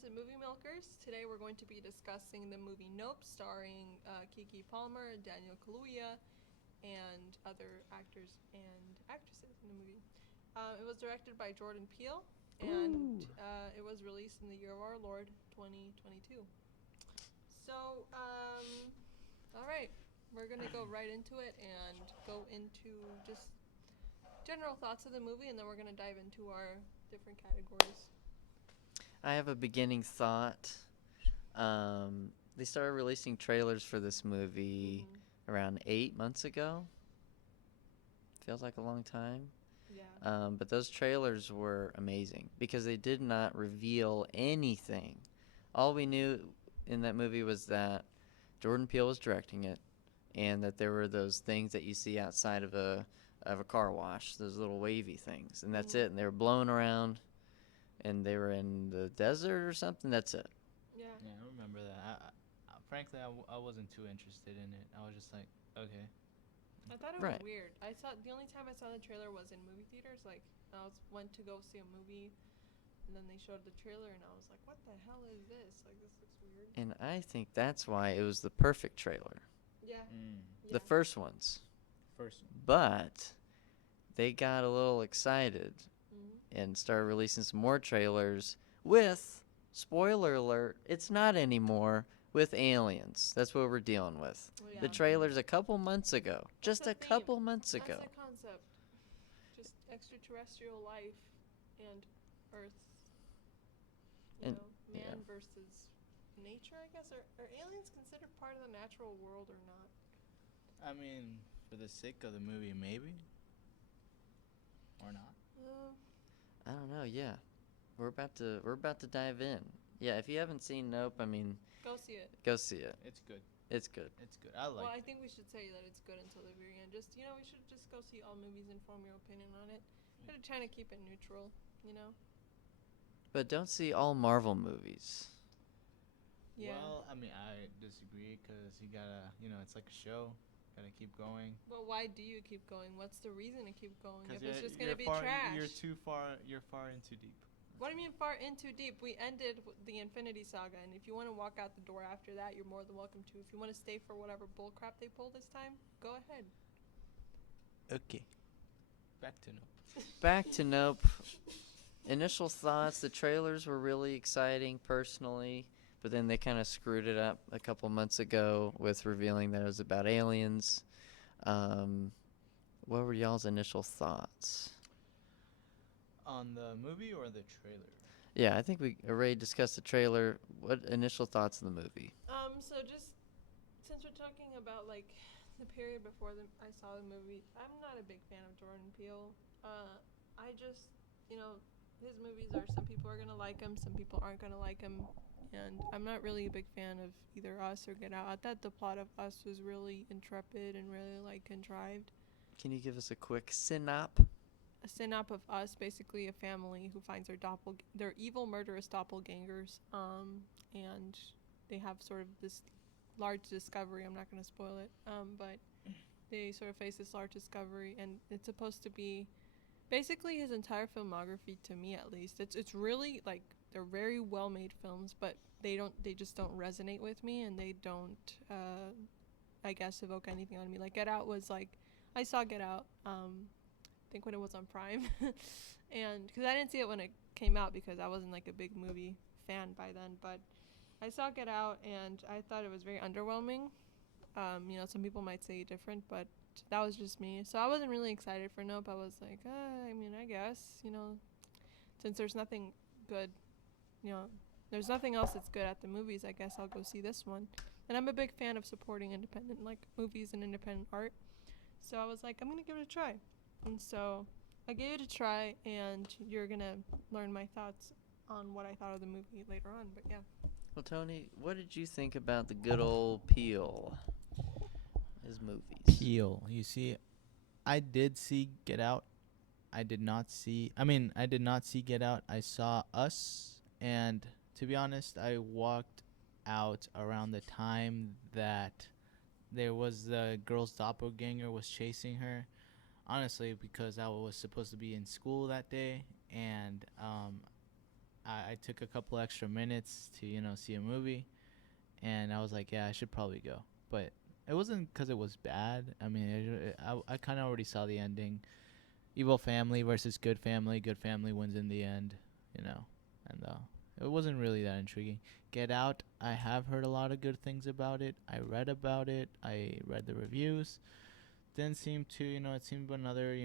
to Movie Milkers. Today we're going to be discussing the movie Nope, starring Keke Palmer, Daniel Kaluuya, and other actors and actresses in the movie. It was directed by Jordan Peele, and it was released in the year of our Lord, 2022. So, all right, we're going to go right into it and go into just general thoughts of the movie, and then we're going to dive into our different categories. I have a beginning thought. They started releasing trailers for this movie around 8 months ago. Feels like a long time. Yeah. But those trailers were amazing because they did not reveal anything. All we knew in that movie was that Jordan Peele was directing it, and that there were those things that you see outside of a car wash, those little wavy things, and that's it. And they were blowing around, and they were in the desert or something. That's it. Yeah. Yeah, I remember that. Frankly, I wasn't too interested in it. I was just like, okay. I thought it was Right. weird. The only time I saw the trailer was in movie theaters. Like went to go see a movie, and then they showed the trailer, and I was like, "What the hell is this? Like this looks weird." And I think that's why it was the perfect trailer. Yeah. The first ones. First one. But they got a little excited and started releasing some more trailers with, spoiler alert, it's not anymore, with aliens. That's what we're dealing with. Well, yeah. The trailers a couple months ago. Just That's a the theme. couple months ago. That's the concept. Just extraterrestrial life and Earth. You And- know, man versus nature, I guess. Are aliens considered part of the natural world or not? I mean, for the sake of the movie, maybe. Or not. I don't know, yeah. We're about to dive in. Yeah, if you haven't seen Nope, I mean, Go see it. go see it. It's good. It's good. It's good. I like Well, I it. think we should say that it's good until the very end. Just, we should just go see all movies and form your opinion on it. Kind of trying to keep it neutral, you know? But don't see all Marvel movies. Yeah. Well, I mean, I disagree because you gotta, it's like a show. Gotta keep going. Well, why do you keep going? What's the reason to keep going? If Because it's just going to be trash. You're too far. You're far in too deep. What do you mean far in too deep? We ended the Infinity Saga, and if you want to walk out the door after that, you're more than welcome to. If you want to stay for whatever bullcrap they pull this time, go ahead. Okay. Back to Nope. Back to Nope. Initial thoughts, the trailers were really exciting personally, but then they kind of screwed it up a couple months ago with revealing that it was about aliens. What were y'all's initial thoughts? On the movie or the trailer? Yeah, I think we already discussed the trailer. What initial thoughts of the movie? So just since we're talking about like the period before I saw the movie, I'm not a big fan of Jordan Peele. I just, his movies are, some people are gonna like him, some people aren't gonna like him, and I'm not really a big fan of either Us or Get Out. I thought the plot of Us was really intrepid and really like contrived. Can you give us a quick synop? A synop of Us, basically a family who finds their evil murderous doppelgangers, and they have sort of this large discovery. I'm not going to spoil it, but they sort of face this large discovery, and it's supposed to be basically his entire filmography, to me at least. It's really like, they're very well made films, but they just don't resonate with me, and they don't I guess evoke anything on me. Like Get Out was like, I saw Get Out I think when it was on Prime, and because I didn't see it when it came out because I wasn't like a big movie fan by then, but I saw Get Out and I thought it was very underwhelming. Some people might say different, but that was just me. So I wasn't really excited for Nope. I was like, I guess, since there's nothing good, there's nothing else that's good at the movies, I guess I'll go see this one. And I'm a big fan of supporting independent like movies and independent art, so I was like, I'm gonna give it a try. And so I gave it a try, and you're going to learn my thoughts on what I thought of the movie later on. But yeah. Well, Tony, what did you think about the good old Peele? His movies. Peele. You see, I did see Get Out. I did not see Get Out. I saw Us, and to be honest, I walked out around the time that there was the girl's doppelganger was chasing her. Honestly, because I was supposed to be in school that day, and I took a couple extra minutes to see a movie, and I was like, yeah, I should probably go. But it wasn't because it was bad. I mean, I kind of already saw the ending. Evil family versus good family. Good family wins in the end, and it wasn't really that intriguing. Get Out, I have heard a lot of good things about it. I read about it. I read the reviews. Didn't seem to, it seemed another,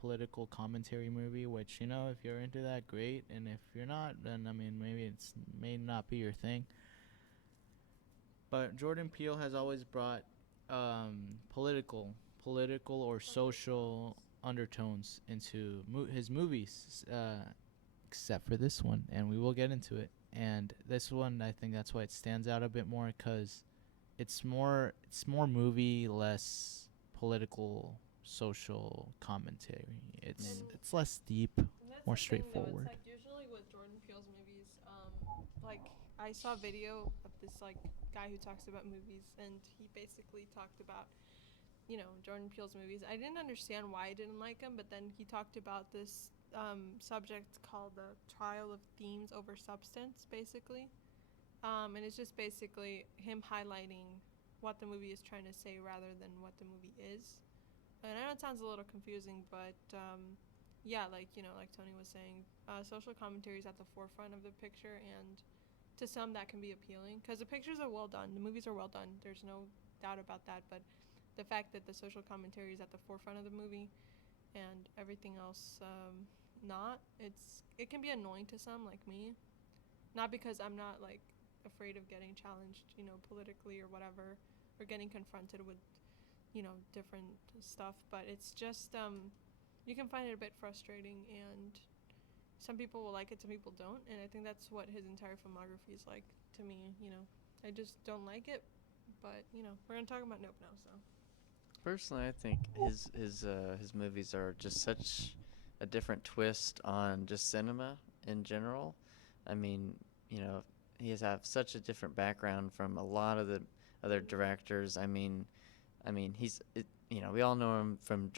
political commentary movie, which, if you're into that, great. And if you're not, then, I mean, maybe it's may not be your thing. But Jordan Peele has always brought political or social undertones into his movies, except for this one, and we will get into it. And this one, I think that's why it stands out a bit more, because it's more movie, less political, social commentary. It's less deep, And that's more the thing, though. straightforward. It's like usually with Jordan Peele's movies, like I saw a video of this like guy who talks about movies, and he basically talked about Jordan Peele's movies. I didn't understand why I didn't like him, but then he talked about this subject called the trial of themes over substance, basically. And it's just basically him highlighting what the movie is trying to say rather than what the movie is. And I know it sounds a little confusing, but yeah, like like Tony was saying, social commentary is at the forefront of the picture, and to some that can be appealing because the pictures are well done, the movies are well done. There's no doubt about that. But the fact that the social commentary is at the forefront of the movie and everything else not, it can be annoying to some like me. Not because I'm not like afraid of getting challenged, politically or whatever, or getting confronted with different stuff, but it's just you can find it a bit frustrating, and some people will like it, some people don't, and I think that's what his entire filmography is like to me. I just don't like it, but we're gonna talk about Nope now. So Personally, I think his movies are just such a different twist on just cinema in general. I mean, he has have such a different background from a lot of the other directors. We all know him from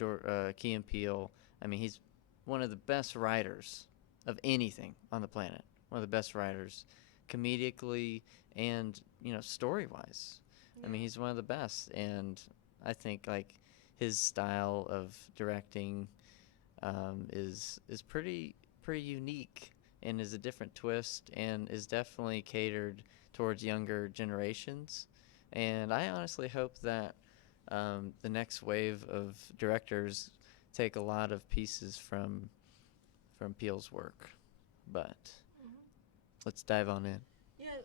Key and Peele. I mean, he's one of the best writers of anything on the planet. One of the best writers, comedically and story wise. I mean, he's one of the best, and I think like his style of directing is pretty unique and is a different twist and is definitely catered towards younger generations. And I honestly hope that the next wave of directors take a lot of pieces from Peele's work. But let's dive on in.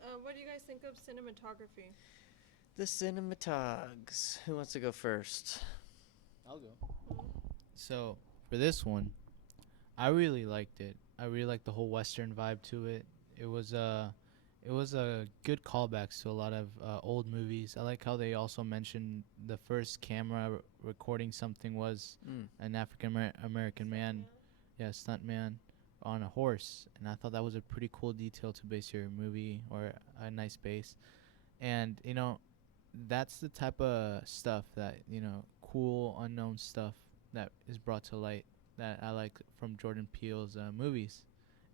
yeah, what do you guys think of cinematography? The cinematogs. Who wants to go first? I'll go. So for this one, I really liked it. I really liked the whole Western vibe to it. It was a good callbacks to a lot of old movies. I like how they also mentioned the first camera recording something was an African American man, stunt man, on a horse, and I thought that was a pretty cool detail to base your movie, or a nice base. And that's the type of stuff that cool unknown stuff that is brought to light that I like from Jordan Peele's movies.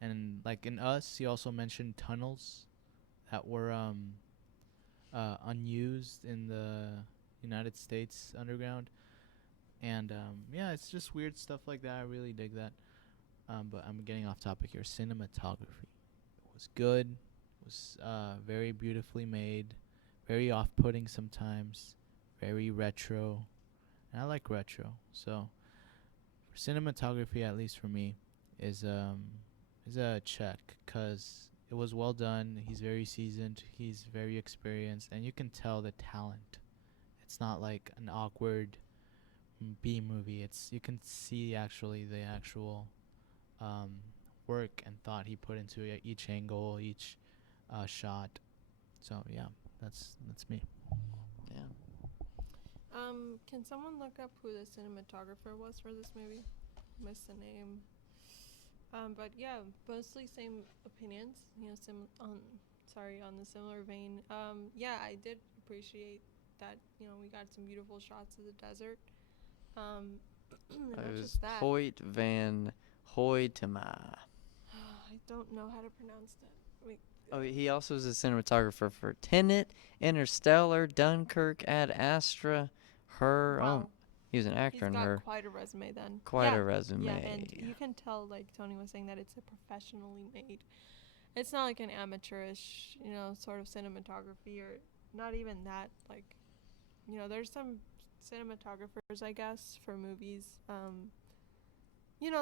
And like in Us, he also mentioned tunnels that were unused in the United States underground. And it's just weird stuff like that. I really dig that. But I'm getting off topic here. Cinematography. It was good. It was very beautifully made. Very off-putting sometimes. Very retro. And I like retro. So for cinematography, at least for me, is a check, because it was well done. He's very seasoned. He's very experienced, and you can tell the talent. It's not like an awkward B movie. You can see actually the actual work and thought he put into each angle, each shot. So yeah, that's me. Yeah. Can someone look up who the cinematographer was for this movie? Missed the name. But yeah, mostly same opinions. On the similar vein. Yeah, I did appreciate that. We got some beautiful shots of the desert. And It not was just that. Hoyt van Hoytema. I don't know how to pronounce that. Wait. Oh, he also was a cinematographer for Tenet, Interstellar, Dunkirk, Ad Astra, Her. Wow. Oh, he was an actor He's in got Her. quite a resume then. Quite yeah, a resume. Yeah, and you can tell, like Tony was saying, that it's a professionally made. It's not like an amateurish, sort of cinematography, or not even that. Like, there's some cinematographers, I guess, for movies.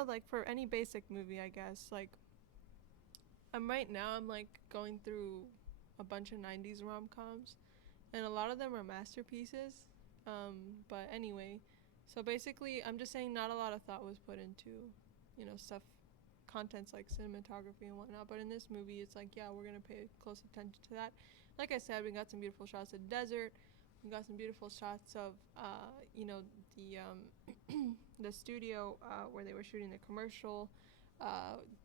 Like for any basic movie, I guess. Like, I'm like going through a bunch of 90s rom-coms, and a lot of them are masterpieces. But anyway, so basically I'm just saying not a lot of thought was put into, stuff, contents like cinematography and whatnot. But in this movie, it's like, yeah, we're going to pay close attention to that. Like I said, we got some beautiful shots of the desert. We got some beautiful shots of, the studio where they were shooting the commercial,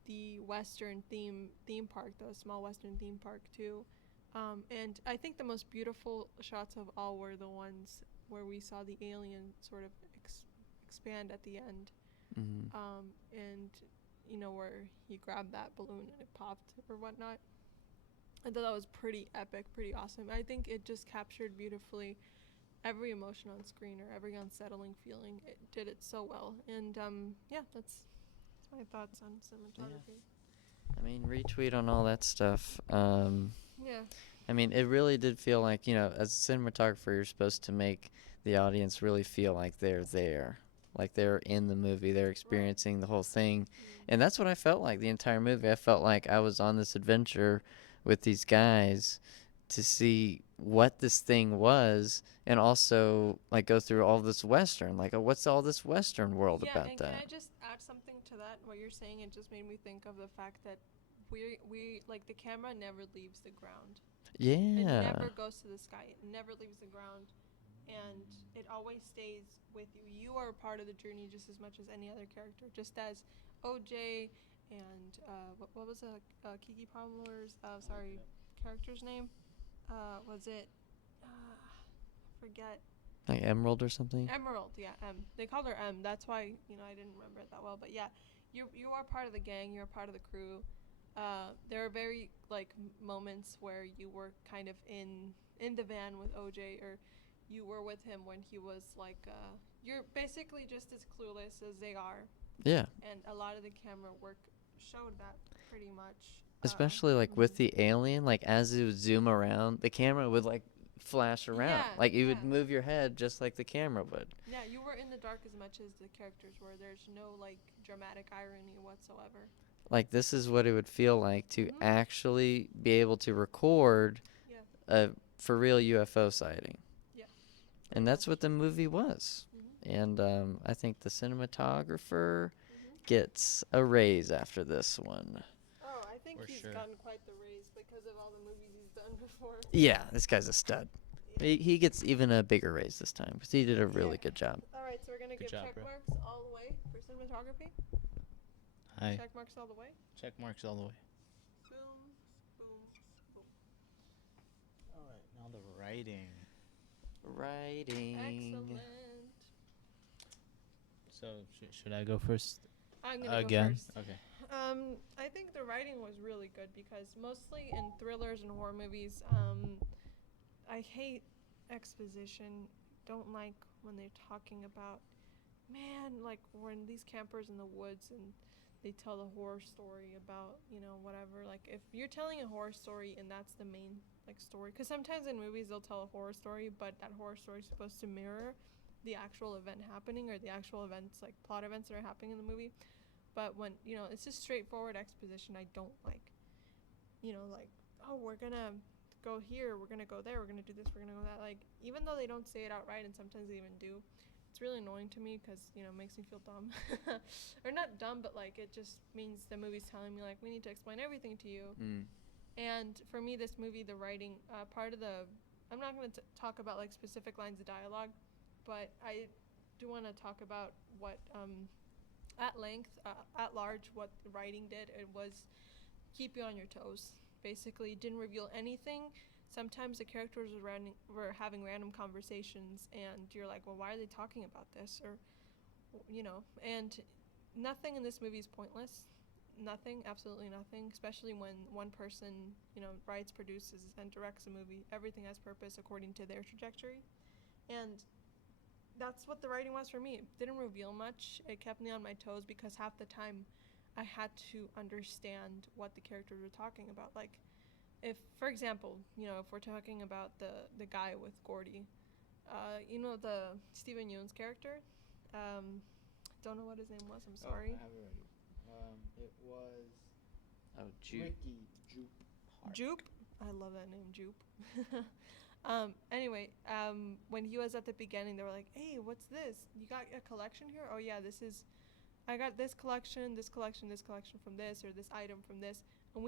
the Western theme park, the small Western theme park too. And I think the most beautiful shots of all were the ones where we saw the alien sort of expand at the end. Mm-hmm. And where he grabbed that balloon and it popped or whatnot. I thought that was pretty epic, pretty awesome. I think it just captured beautifully every emotion on screen, or every unsettling feeling. It did it so well. And that's my thoughts on cinematography. I mean, retweet on all that stuff. Yeah. I mean, it really did feel like, as a cinematographer, you're supposed to make the audience really feel like they're there. Like they're in the movie, they're experiencing the whole thing. And that's what I felt like the entire movie. I felt like I was on this adventure with these guys to see what this thing was, and also like go through all this Western. Like, what's all this Western world about and that? can I just add something to that? What you're saying, it just made me think of the fact that we like the camera never leaves the ground. Yeah. It never goes to the sky. It never leaves the ground. And it always stays with you. You are a part of the journey just as much as any other character. Just as OJ and what was Keke Palmer's character's name? Was it? I forget. Like Emerald or something? Emerald, yeah, M. They called her M. That's why I didn't remember it that well. But yeah, you are part of the gang. You're a part of the crew. There are very moments where you were kind of in the van with OJ, or you were with him when he was you're basically just as clueless as they are. Yeah. And a lot of the camera work showed that pretty much. Especially with the alien, as it would zoom around, the camera would flash around. Yeah, You would move your head just like the camera would. Yeah, you were in the dark as much as the characters were. There's no dramatic irony whatsoever. This is what it would feel like to actually be able to record a for real UFO sighting. Yeah. And that's what the movie was. Mm-hmm. And I think the cinematographer gets a raise after this one. Oh, I think For he's sure. gotten quite the raise because of all the movies he's done before. Yeah, this guy's a stud. Yeah. He gets even a bigger raise this time because he did a really good job. All right, so we're going to Good give job, check bro. marks all the way for cinematography. Hi. Check marks all the way. Check marks all the way. Boom, boom, boom. All right, now the writing. Writing. Excellent. So should I go first? I'm going to Again? go first. Okay. I think the writing was really good because mostly in thrillers and horror movies, I hate exposition. Don't like when they're talking about, when these campers in the woods and they tell the horror story about, whatever. If you're telling a horror story and that's the main story, because sometimes in movies they'll tell a horror story, but that horror story is supposed to mirror the actual event happening, or the actual events, plot events that are happening in the movie. But when, it's just straightforward exposition, I don't like. Oh, we're gonna go here, we're gonna go there, we're gonna do this, we're gonna go that. Even though they don't say it outright, and sometimes they even do, it's really annoying to me because, it makes me feel dumb. Or not dumb, but it just means the movie's telling me, we need to explain everything to you. And for me, this movie, the writing, I'm not gonna talk about specific lines of dialogue, but I do want to talk about what, at length, at large, what the writing did. It was keep you on your toes. Basically, didn't reveal anything. Sometimes the characters were having random conversations, and you're like, well, why are they talking about this? Or, and nothing in this movie is pointless. nothing, absolutely nothing, especially when one person, writes, produces, and directs a movie. Everything has purpose according to their trajectory. And that's what the writing was for me. It didn't reveal much. It kept me on my toes because half the time I had to understand what the characters were talking about. Like, if, for example, if we're talking about the guy with Gordy, the Stephen Yeun's character, don't know what his name was, I'm sorry. Oh, I have it ready. It was Oh, Jude. Ricky Jupe Hart. Jupe? I love that name, Jupe. Anyway, when he was at the beginning, they were like, hey, what's this? You got a collection here? Oh, yeah, I got this collection, this collection, this collection from this, or this item from this. And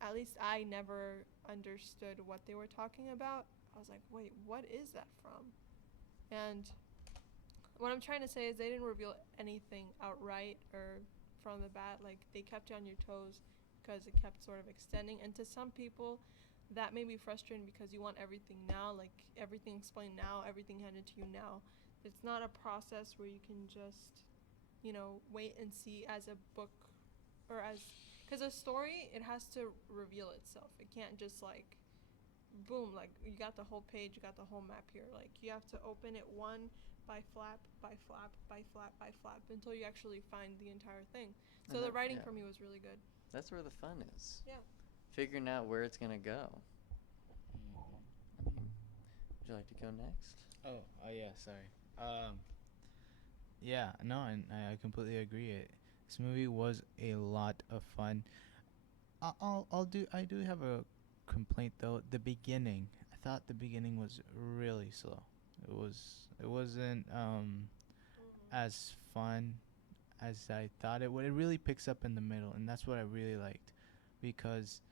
at least I never understood what they were talking about. I was like, wait, what is that from? And what I'm trying to say is they didn't reveal anything outright or from the bat. Like, they kept you on your toes because it kept sort of extending. And to some people, that may be frustrating because you want everything now, like everything explained now, everything handed to you now. It's not a process where you can just, wait and see as a book or because a story, it has to reveal itself. It can't just like, boom, like you got the whole page, you got the whole map here. Like you have to open it one by flap, by flap, by flap, by flap until you actually find the entire thing. So And the that- writing yeah. for me was really good. That's where the fun is. Yeah. Figuring out where it's gonna go. I mean, would you like to go next? Oh yeah, sorry. Yeah, no, and I completely agree. This movie was a lot of fun. I do have a complaint though. The beginning, I thought the beginning was really slow. It wasn't as fun as I thought it would. It really picks up in the middle, and that's what I really liked, because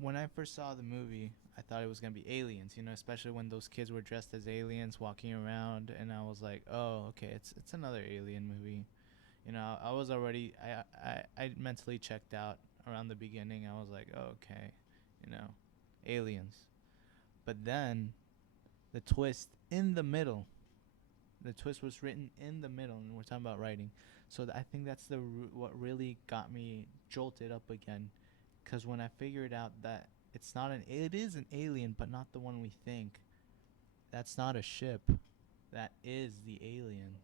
when I first saw the movie, I thought it was gonna be aliens, especially when those kids were dressed as aliens walking around, and I was like, oh, okay, it's another alien movie. I was already I mentally checked out around the beginning. I was like, oh, okay, aliens. But then the twist in the middle. The twist was written in the middle, and we're talking about writing. So I think that's what really got me jolted up again, because when I figured out that it is an alien, but not the one we think. That's not a ship. That is the alien.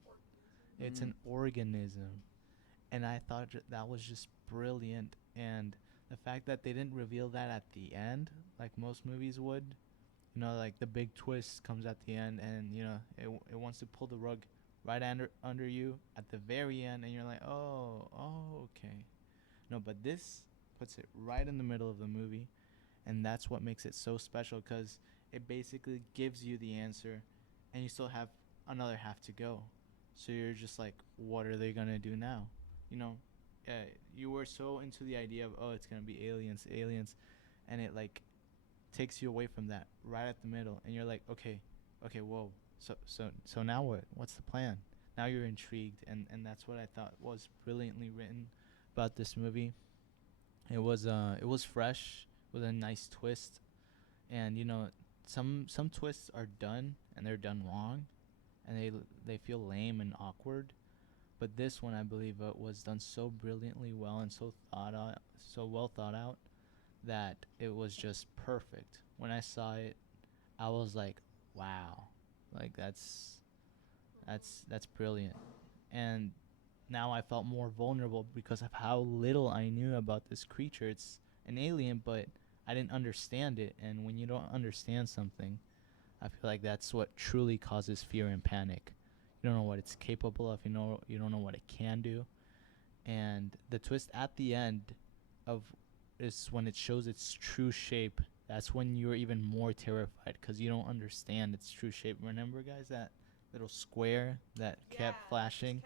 It's an organism. And I thought that was just brilliant. And the fact that they didn't reveal that at the end, like most movies would, like the big twist comes at the end, and it wants to pull the rug right under you at the very end, and you're like, oh, okay. No, but this puts it right in the middle of the movie, and that's what makes it so special, because it basically gives you the answer, and you still have another half to go. So you're just like, what are they gonna do now? You were so into the idea of, oh, it's gonna be aliens, and it like takes you away from that right at the middle, and you're like, okay, whoa. So now what? What's the plan? Now you're intrigued, and that's what I thought was brilliantly written about this movie. It was fresh with a nice twist, and some twists are done and they're done wrong, and they feel lame and awkward. But this one, I believe, was done so brilliantly well and so well thought out, that it was just perfect. When I saw it, I was like, wow, like that's brilliant. And now I felt more vulnerable because of how little I knew about this creature. It's an alien, but I didn't understand it. And when you don't understand something, I feel like that's what truly causes fear and panic. You don't know what it's capable of. You don't know what it can do. And the twist at the end of is when it shows its true shape. That's when you're even more terrified, because you don't understand its true shape. Remember, guys, that little square that kept flashing?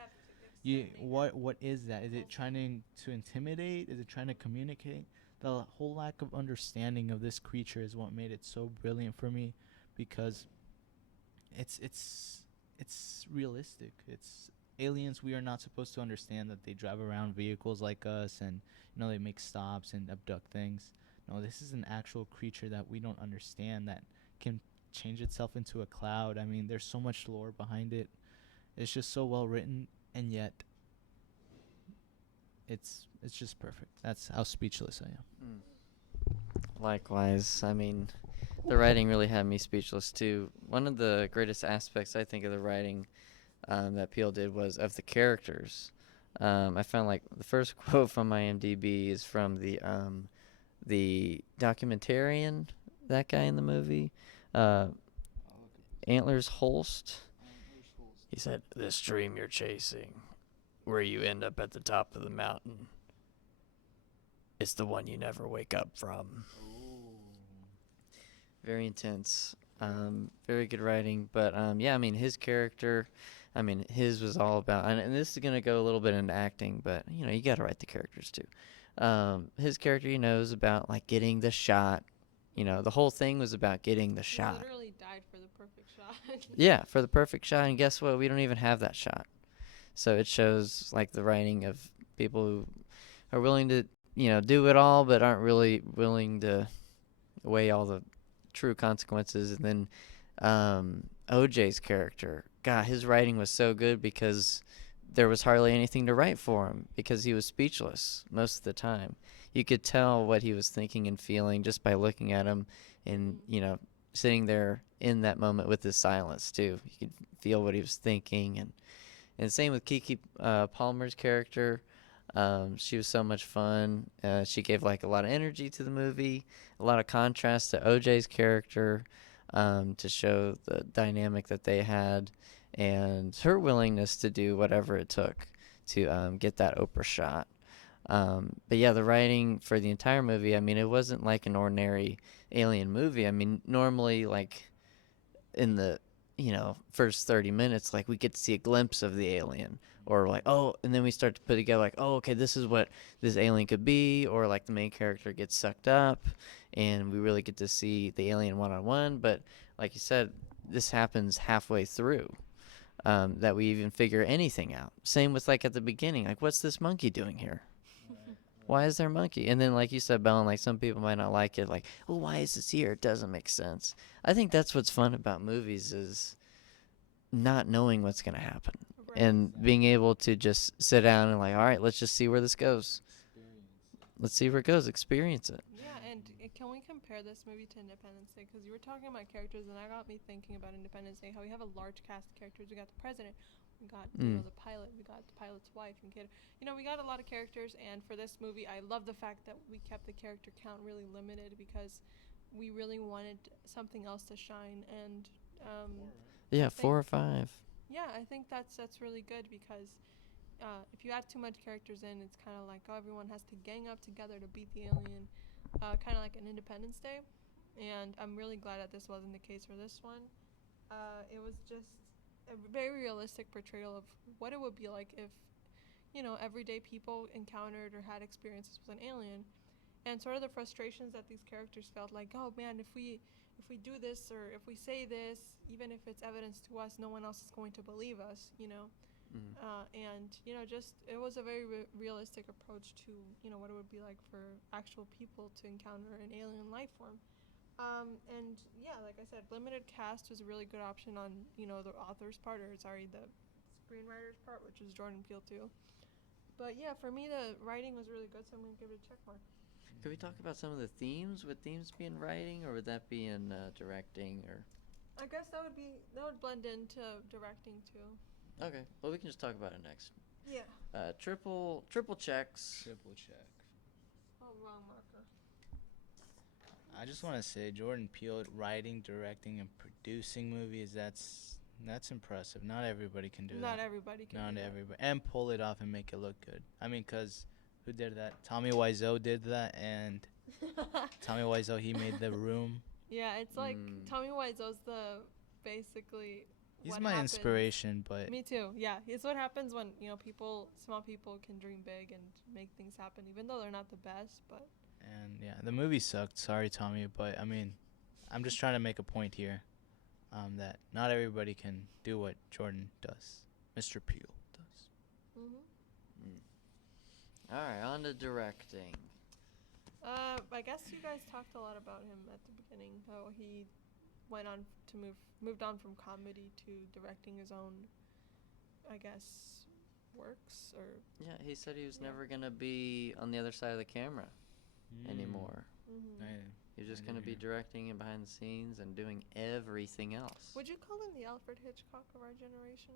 What is that? Is it trying to intimidate? Is it trying to communicate? The whole lack of understanding of this creature is what made it so brilliant for me, because it's realistic. It's aliens. We are not supposed to understand that they drive around vehicles like us, and they make stops and abduct things. No, this is an actual creature that we don't understand, that can change itself into a cloud. I mean, there's so much lore behind it. It's just so well written, and yet it's just perfect. That's how speechless I am. Likewise, I mean, the writing really had me speechless too. One of the greatest aspects I think of the writing that Peele did was of the characters. I found like the first quote from IMDb is from the documentarian, that guy in the movie, uh, Antlers Holst. He said, "This dream you're chasing, where you end up at the top of the mountain, it's the one you never wake up from." Very intense. Very good writing. But yeah, I mean, his character, I mean, his was all about, and this is going to go a little bit into acting, but, you know, you got to write the characters too. His character, you know, is about, like, getting the shot. You know, the whole thing was about getting the He shot. literally died for the perfect shot. Yeah, for the perfect shot. And guess what? We don't even have that shot. So it shows, like, the writing of people who are willing to, you know, do it all, but aren't really willing to weigh all the true consequences. And then OJ's character, God, his writing was so good because there was hardly anything to write for him because he was speechless most of the time. You could tell what he was thinking and feeling just by looking at him and, you know, sitting there in that moment with his silence too. You could feel what he was thinking. And same with Keke Palmer's character. She was so much fun. She gave like a lot of energy to the movie, a lot of contrast to OJ's character, to show the dynamic that they had, and her willingness to do whatever it took to get that Oprah shot. But yeah, the writing for the entire movie, I mean, it wasn't like an ordinary alien movie. I mean, normally, like, in the, you know, first 30 minutes, like, we get to see a glimpse of the alien. Or like, oh, and then we start to put together like, oh, okay, this is what this alien could be. Or like the main character gets sucked up and we really get to see the alien one-on-one. But like you said, this happens halfway through, that we even figure anything out. Same with like at the beginning, like, what's this monkey doing here? Why is there a monkey? And then like you said, Bellen, like some people might not like it. Like, oh, why is this here? It doesn't make sense. I think that's what's fun about movies is not knowing what's going to happen. Right. And being able to just sit down and like, all right, let's just see where this goes. Let's see where it goes. Experience it. Yeah, and can we compare this movie to Independence Day? Because you were talking about characters, and that got me thinking about Independence Day. How we have a large cast of characters. We got the president, we got you know, the pilot, we got the pilot's wife and kid. You know, we got a lot of characters. And for this movie, I love the fact that we kept the character count really limited because we really wanted something else to shine. And Yeah, I 4 or 5. yeah, I think that's really good because if you add too much characters in, it's kind of like, oh, everyone has to gang up together to beat the alien, kind of like an Independence Day. And I'm really glad that this wasn't the case for this one. It was just a very realistic portrayal of what it would be like if, you know, everyday people encountered or had experiences with an alien, and sort of the frustrations that these characters felt like, oh man, if we do this or if we say this, even if it's evidence to us, no one else is going to believe us, you know. And, you know, just it was a very realistic approach to, you know, what it would be like for actual people to encounter an alien life form. And yeah, like I said, limited cast was a really good option on, you know, the author's part, or sorry, the screenwriter's part, which is Jordan Peele too. But yeah, for me, the writing was really good, so I'm going to give it a check mark. Could we talk about some of the themes? Would themes be in writing, or would that be in directing? Or I guess that would blend into directing too. okay, well, we can just talk about it next. Yeah. Triple checks. Triple check. Oh, wrong marker. I just want to say Jordan Peele writing, directing, and producing movies. That's impressive. Not everybody can do that. Not everybody can. Not do everybody, and pull it off and make it look good. I mean, 'cause who did that? Tommy Wiseau did that, and that. Tommy Wiseau, he made The Room. Yeah, it's like Tommy Wiseau's the basically. He's what my happens. inspiration, but Me too. Yeah, it's what happens when, you know, small people can dream big and make things happen, even though they're not the best. But and yeah, the movie sucked. Sorry, Tommy, but I mean, I'm just trying to make a point here, that not everybody can do what Jordan does. Mr. Peele does. All right, on to directing. I guess you guys talked a lot about him at the beginning, how he went on to moved on from comedy to directing his own, I guess, works or. Yeah, he said he was Yeah. never gonna be on the other side of the camera anymore. Mm-hmm. He was just I gonna did be hear. directing and behind the scenes and doing everything else. Would you call him the Alfred Hitchcock of our generation?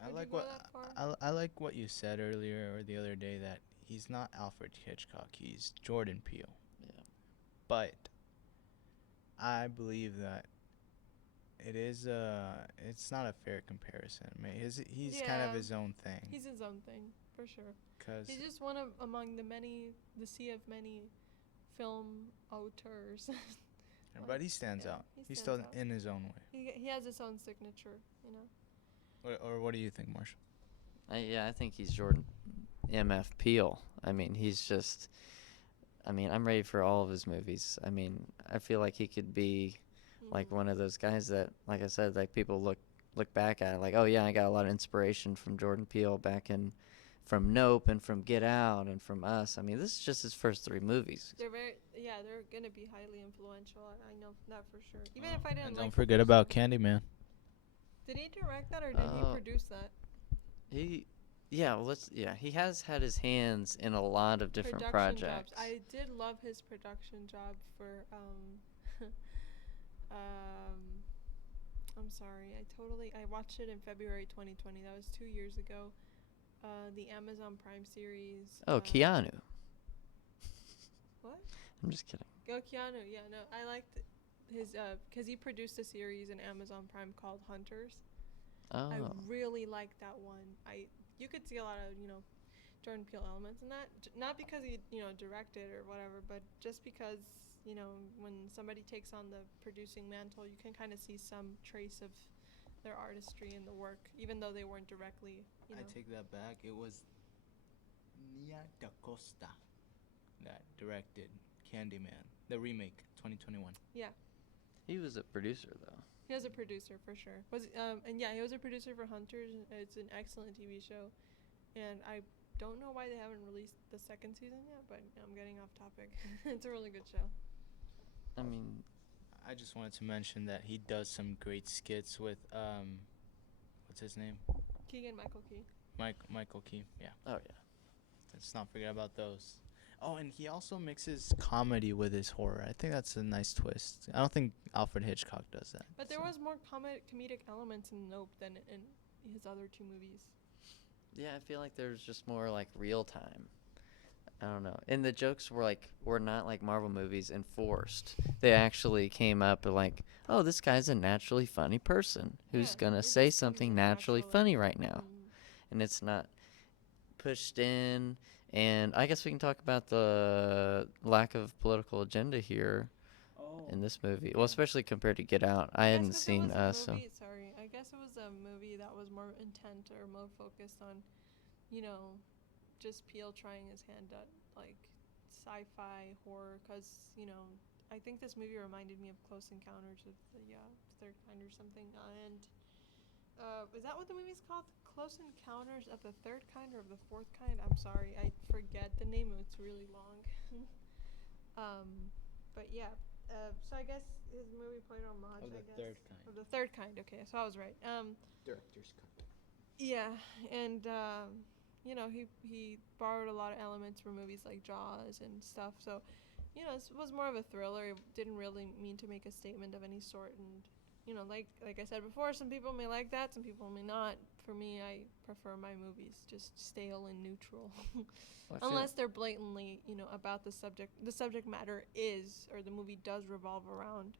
I Would like you go what that far? I like what you said earlier or the other day that he's not Alfred Hitchcock. He's Jordan Peele. Yeah. But I believe that it's not a fair comparison. I mean, he's kind of Yeah. his own thing. He's his own thing, for sure. 'Cause He's just one of among the sea of many film auteurs. but he stands yeah, out. he He's stands still out. in his own way. He has his own signature, you know. Or what do you think, Marshall? I think he's Jordan M.F. Peele. I mean, he's just. I mean, I'm ready for all of his movies. I mean, I feel like he could be like one of those guys that, like I said, like people look back at, like, oh yeah, I got a lot of inspiration from Jordan Peele back in, from Nope and from Get Out and from Us. I mean, this is just his first 3 movies. They're gonna be highly influential. I know that for sure. Even if I didn't And like. don't the forget first about one. Candyman. Did he direct that or did he Oh. produce that? He has had his hands in a lot of different Production projects. jobs. I did love his production job for I'm sorry. I watched it in February 2020. That was 2 years ago. The Amazon Prime series. Oh, Keanu. What? I'm just kidding. Go Keanu. Yeah, no. I liked his cuz he produced a series in Amazon Prime called Hunters. Oh. I really liked that one. You could see a lot of, Jordan Peele elements in that. Not because he, directed or whatever, but just because, when somebody takes on the producing mantle, you can kind of see some trace of their artistry in the work, even though they weren't directly, I take that back. It was Nia Da Costa that directed Candyman, the remake, 2021. Yeah. He was a producer though. He was a producer for sure. He was a producer for Hunters. It's an excellent TV show, and I don't know why they haven't released the 2nd season yet. But I'm getting off topic. It's a really good show. I mean, I just wanted to mention that he does some great skits with what's his name? Keegan-Michael Key. Michael Key. Yeah. oh yeah. Let's not forget about those. Oh, and he also mixes comedy with his horror. I think that's a nice twist. I don't think Alfred Hitchcock does that. But there was more comedic elements in Nope than in his other 2 movies. Yeah, I feel like there's just more like real time. I don't know. And the jokes were not like Marvel movies enforced. They actually came up like, oh, this guy's a naturally funny person who's Yeah, gonna it say just comes something naturally naturally. funny right now. Mm. And it's not pushed in. And I guess we can talk about the lack of political agenda here in this movie. Well, especially compared to Get Out. I hadn't seen Us, so. Sorry, I guess it was a movie that was more intent or more focused on, just Peele trying his hand at like sci-fi horror. Cause I think this movie reminded me of Close Encounters of the Third Kind or something. And is that what the movie's called? Close Encounters of the Third Kind or of the Fourth Kind? I'm sorry, I forget the name. It's really long. But yeah. So I guess his movie played homage. Of the I guess. Third Kind. Of the Third Kind. Okay, so I was right. Director's cut. Yeah, and he borrowed a lot of elements from movies like Jaws and stuff. So, this was more of a thriller. It didn't really mean to make a statement of any sort. And like I said before, some people may like that, some people may not. For me, I prefer my movies just stale and neutral. Unless they're blatantly, about the subject. The subject matter is, or the movie does revolve around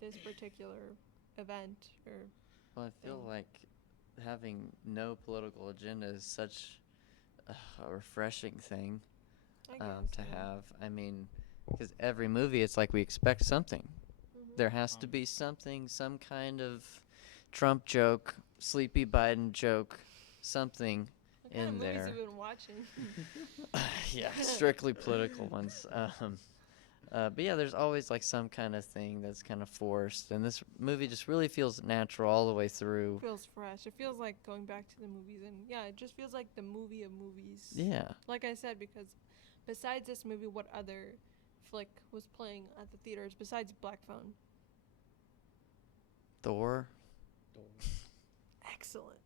this particular event. Well, I feel like having no political agenda is such a refreshing thing to have. I mean, because every movie, it's like we expect something. There has to be something, some kind of Trump joke, Sleepy Biden joke, something What kind in of there. movies have you been watching? Yeah, strictly political ones. But yeah, there's always like some kind of thing that's kind of forced, and this movie just really feels natural all the way through. Feels fresh. It feels like going back to the movies, and yeah, it just feels like the movie of movies. Yeah. Like I said, because besides this movie, what other flick was playing at the theaters besides Black Phone? Thor. Excellent.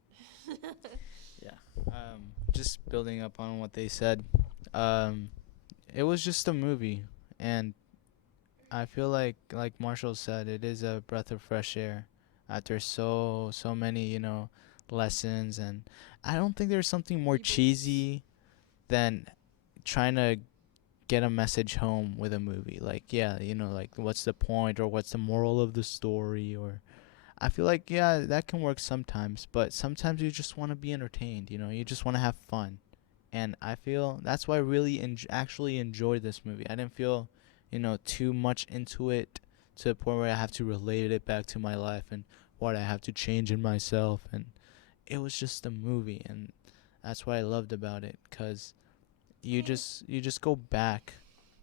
Yeah. Just building up on what they said. Um, it was just a movie, and I feel like Marshall said, it is a breath of fresh air after so many lessons, and I don't think there's something more Reboots. cheesy than trying to get a message home with a movie. Like, yeah, like what's the point or what's the moral of the story, or I feel like, yeah, that can work sometimes, but sometimes you just want to be entertained, you just want to have fun. And I feel that's why I really actually enjoyed this movie. I didn't feel, too much into it to the point where I have to relate it back to my life and what I have to change in myself. And it was just a movie, and that's what I loved about it, cuz you just go back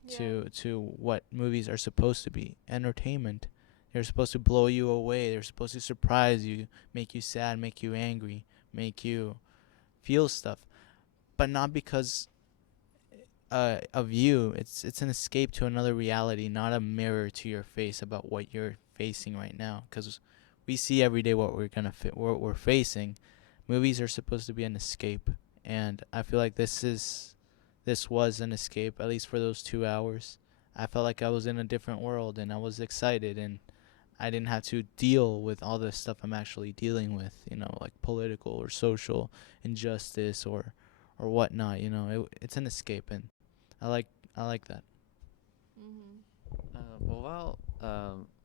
Yeah. to what movies are supposed to be, entertainment. They're supposed to blow you away, they're supposed to surprise you, make you sad, make you angry, make you feel stuff, but not because of you. It's an escape to another reality, not a mirror to your face about what you're facing right now, because we see every day what what we're facing. Movies are supposed to be an escape, and I feel like this was an escape, at least for those 2 hours. I felt like I was in a different world, and I was excited, and I didn't have to deal with all the stuff I'm actually dealing with, like political or social injustice or whatnot. It's an escape, and I like I like that. Mhm. Well, while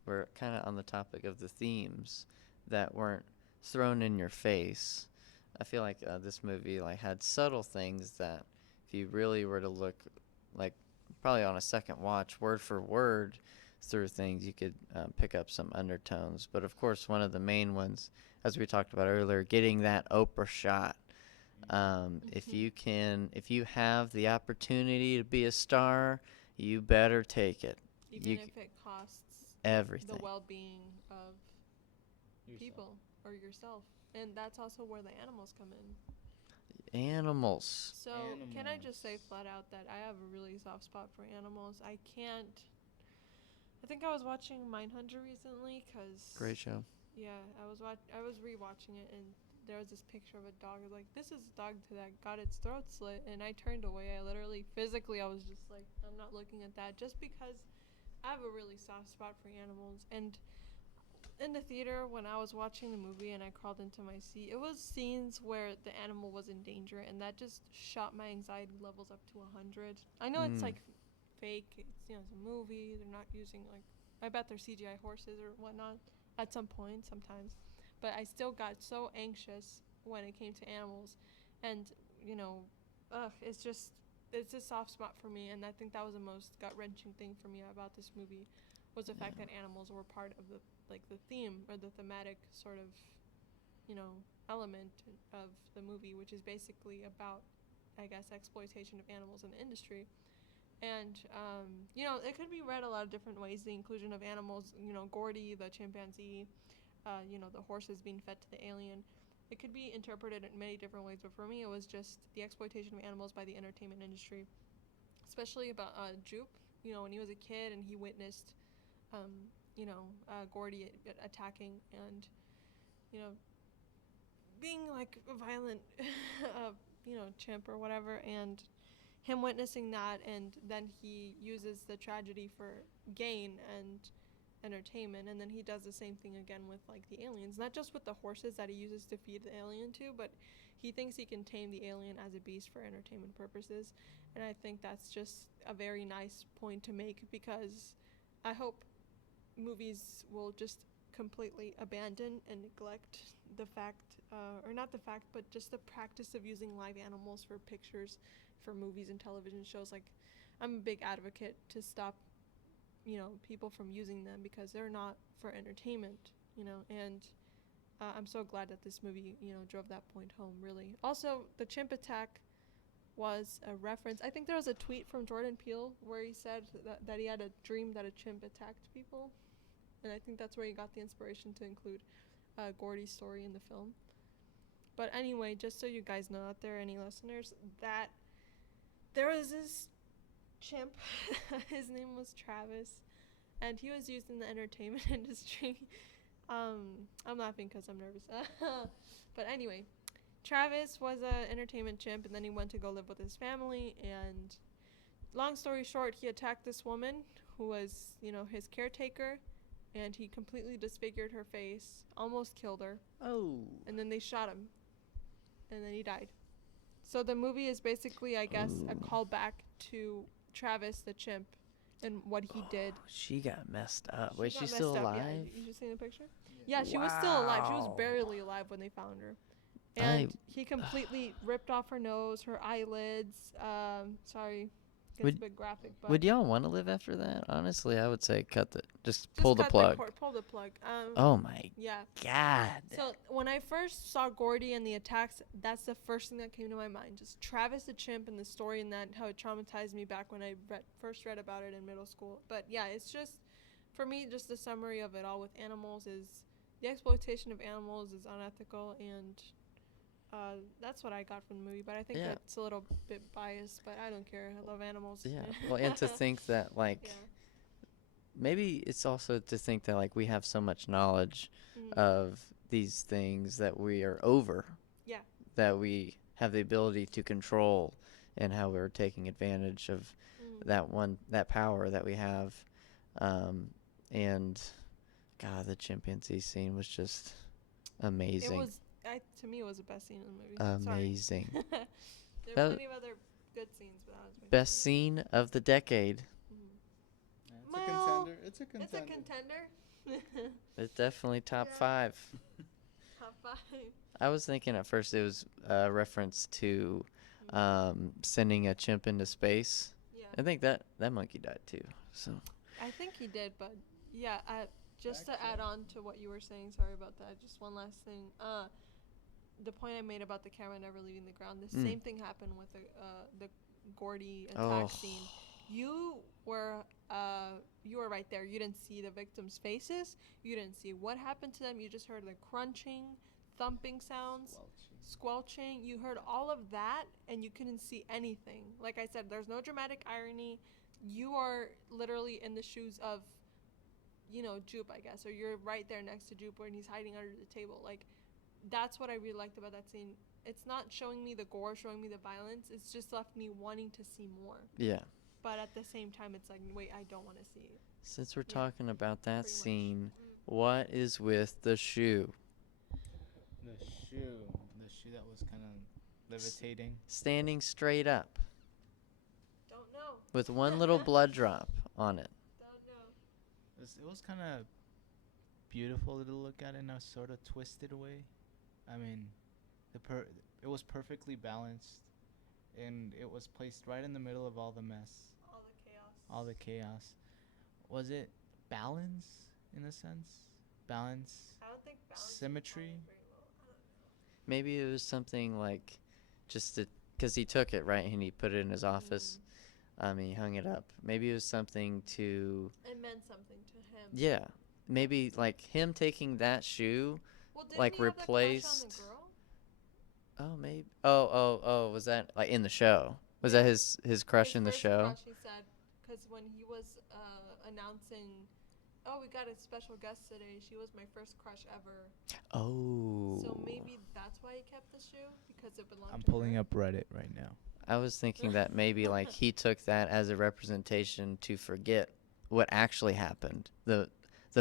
we're kind of on the topic of the themes that weren't thrown in your face, I feel like this movie like had subtle things that, if you really were to look, like probably on a second watch, word for word through things, you could pick up some undertones. But of course, one of the main ones, as we talked about earlier, getting that Oprah shot. If you have the opportunity to be a star, you better take it. Even You if it costs everything. the well-being of people or yourself, and that's also where the animals come in. Animals. So can I just say flat out that I have a really soft spot for animals? I can't. I think I was watching Mindhunter recently, cause Great show. yeah, I was rewatching it, and there was this picture of a dog. I was like, this is a dog that got its throat slit, and I turned away. I literally, physically, I was just like, I'm not looking at that, just because I have a really soft spot for animals. And in the theater, when I was watching the movie and I crawled into my seat, it was scenes where the animal was in danger, and that just shot my anxiety levels up to 100. I know it's like fake. It's a movie. They're not using like, I bet they're CGI horses or whatnot at some point sometimes, but I still got so anxious when it came to animals, and you know, it's a soft spot for me, and I think that was the most gut wrenching thing for me about this movie, was the fact that animals were part of the theme or the thematic sort of, element of the movie, which is basically about, I guess, exploitation of animals in the industry. And, it could be read a lot of different ways. The inclusion of animals, Gordy, the chimpanzee, the horses being fed to the alien. It could be interpreted in many different ways, but for me, it was just the exploitation of animals by the entertainment industry, especially about Jupe. When he was a kid and he witnessed, Gordy attacking and, you know, being like a violent, chimp or whatever, and him witnessing that, and then he uses the tragedy for gain and entertainment, and then he does the same thing again with like the aliens, not just with the horses that he uses to feed the alien to, but he thinks he can tame the alien as a beast for entertainment purposes. And I think that's just a very nice point to make, because I hope movies will just completely abandon and neglect the fact, or not the fact, but just the practice of using live animals for pictures, for movies and television shows. Like, I'm a big advocate to stop, people from using them, because they're not for entertainment, and I'm so glad that this movie, drove that point home, really. Also, the chimp attack was a reference. I think there was a tweet from Jordan Peele where he said that he had a dream that a chimp attacked people, and I think that's where he got the inspiration to include Gordy's story in the film. But anyway, just so you guys know out there, any listeners, that there was this chimp. His name was Travis, and he was used in the entertainment industry. I'm laughing because I'm nervous. But anyway, Travis was a entertainment chimp, and then he went to go live with his family. And long story short, he attacked this woman who was, his caretaker, and he completely disfigured her face, almost killed her, Oh. and then they shot him, and then he died. So the movie is basically, I guess, a Ooh. callback to Travis the chimp and what he did. She got messed up. Wait, got she's messed still up, alive? Yeah. You just seen the picture? Yeah, she was still alive. She was Wow. barely alive when they found her. And he completely ripped off her nose, her eyelids. Sorry, gets Would- a bit graphic, but Would y'all want to live after that? Honestly, I would say just pull the cut plug. pull the plug. Oh my Yeah. God. So when I first saw Gordy and the attacks, that's the first thing that came to my mind. Just Travis the chimp and the story and that, how it traumatized me back when I first read about it in middle school. But yeah, it's just, for me, just the summary of it all with animals is the exploitation of animals is unethical, and that's what I got from the movie. But I think Yeah. it's a little bit biased, but I don't care. I love animals. Yeah. Well, and to think that Yeah. maybe it's also to think that we have so much knowledge Mm. of these things that we are over. Yeah. That we have the ability to control, and how we're taking advantage of that power that we have. And God, the chimpanzee scene was just amazing. It was, to me, it was the best scene in the movie. Amazing. Sorry. There That- are plenty of other good scenes, but that was my Best scene of the decade. Mhm. It's a Well, contender. It's a It's contender. a contender. It's definitely top Yeah. 5. Top 5. I was thinking at first it was a reference to sending a chimp into space. Yeah. I think that monkey died too. So I think he did, but yeah, just to Back add to- on to what you were saying, sorry about that. Just one last thing. The point I made about the camera never leaving the ground. The same thing happened with the Gordy attack scene. You were right there. You didn't see the victims' faces. You didn't see what happened to them. You just heard the crunching, thumping sounds, squelching. You heard all of that, and you couldn't see anything. Like I said, there's no dramatic irony. You are literally in the shoes of, Jupe, I guess, or you're right there next to Jupe when he's hiding under the table. Like, that's what I really liked about that scene. It's not showing me the gore, showing me the violence. It's just left me wanting to see more. yeah. But at the same time, it's like, wait, I don't want to see it. Since we're Yeah, talking about that pretty much. scene, what is with the shoe? The shoe that was kind of levitating. Standing straight up Don't know. with one little blood drop on it. Don't know. It was kind of beautiful to look at in a sort of twisted way. I mean, it was perfectly balanced, and it was placed right in the middle of all the mess, All the chaos. all the chaos. Was it balance in a sense? Balance, I don't think balance is symmetry. playing very well. I don't know. Maybe it was something just because he took it, right, and he put it in his office. He hung it up. Maybe it was something to, It meant something to him. yeah, maybe him taking that shoe. Well, didn't Like, he have the crush on replaced- the girl? Oh, maybe. Oh, was that in the show? Was that his crush His in the first show? Crush, he said, because when he was announcing, we got a special guest today. She was my first crush ever. Oh. So maybe that's why he kept the shoe, because it belonged I'm to pulling her. up Reddit right now. I was thinking that maybe he took that as a representation to forget what actually happened, the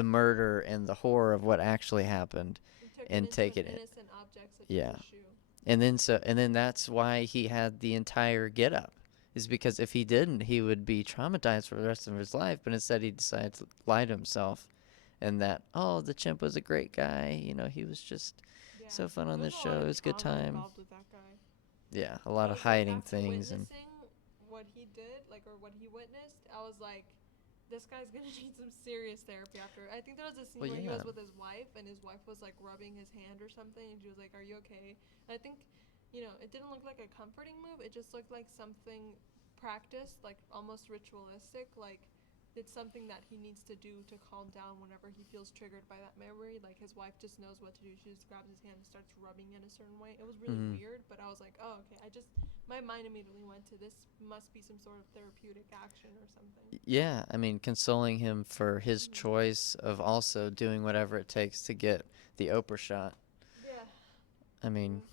murder and the horror of what actually happened, He took and into take an it in. innocent object such Yeah. as a shoe. and then that's why he had the entire get up, is because if he didn't, he would be traumatized for the rest of his life. But instead, he decided to lie to himself, and that the chimp was a great guy. He was just Yeah. so fun on There this was a lot show. of It was a good trauma time. involved with that guy. Yeah, a lot I of was like, hiding after things and. witnessing what he did, or what he witnessed, I was like, this guy's gonna need some serious therapy after. I think there was a scene Well, where he yeah. was with his wife, and his wife was rubbing his hand or something, and she was like, "Are you okay?" And I think, it didn't look like a comforting move. It just looked like something practiced, almost ritualistic. It's something that he needs to do to calm down whenever he feels triggered by that memory. His wife just knows what to do. She just grabs his hand and starts rubbing in a certain way. It was really Mhm. weird, but I was like, oh, okay. My mind immediately went to this must be some sort of therapeutic action or something. Yeah, consoling him for his Mhm. choice of also doing whatever it takes to get the Oprah shot. Yeah. I mean,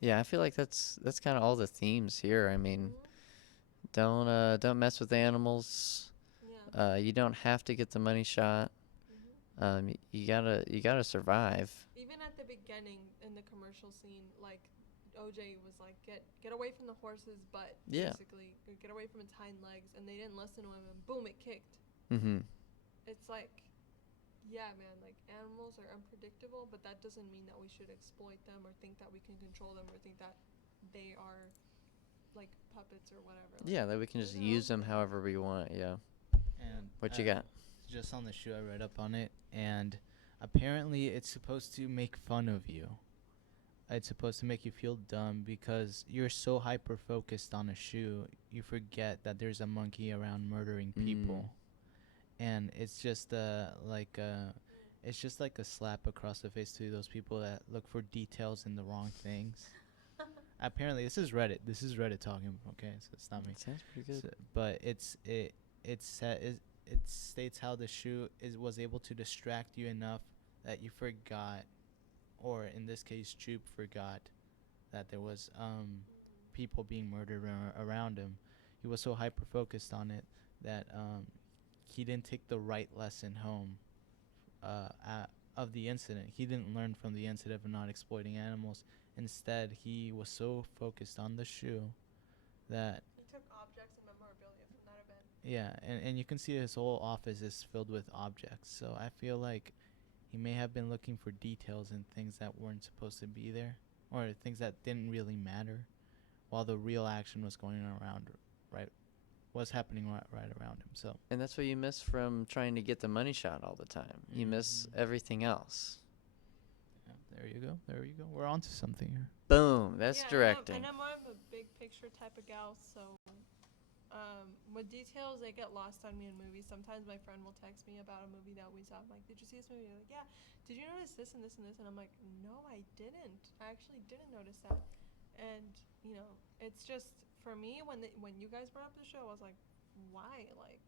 Yeah, I feel like that's kind of all the themes here. I mean, Mhm. don't mess with animals. Yeah. You don't have to get the money shot. Mhm. You gotta survive. Even at the beginning in the commercial scene, like OJ was like, get away from the horse's butt, Yeah. basically, get away from its hind legs, and they didn't listen to him, and boom, it kicked. Mm-hmm. It's like, yeah, man, like animals are unpredictable, but that doesn't mean that we should exploit them or think that we can control them or think that they are like puppets or whatever. Like, Yeah, that we can do just their use own them thing. however we want. Yeah. And What you got? just on the shoe, I read up on it, and apparently it's supposed to make fun of you. It's supposed to make you feel dumb because you're so hyper focused on a shoe, you forget that there's a monkey around murdering people, and it's just like a slap across the face to those people that look for details in the wrong things. Apparently, this is Reddit. This is Reddit talking. Okay, so it's not me. Sounds pretty good. So, but it states how the shoe was able to distract you enough that you forgot, or in this case, Troop forgot that there was people being murdered around him. He was so hyper focused on it that he didn't take the right lesson home of the incident. He didn't learn from the incident of not exploiting animals. Instead, he was so focused on the shoe that He took objects and memorabilia from that event. yeah, and you can see his whole office is filled with objects. So I feel like he may have been looking for details and things that weren't supposed to be there, or things that didn't really matter, while the real action was going around, right, was happening right around him. So And that's what you miss from trying to get the money shot all the time. You miss everything else. yeah, there you go. There you go. We're on to something here. Boom. That's Yeah, directing. and I'm more of a big picture type of gal, so with details, they get lost on me in movies. Sometimes my friend will text me about a movie that we saw. I'm like, did you see this movie? They're like, yeah. Did you notice this and this and this? And I'm like, no, I didn't. I actually didn't notice that. And it's just for me when you guys brought up the show, I was like, why? Like,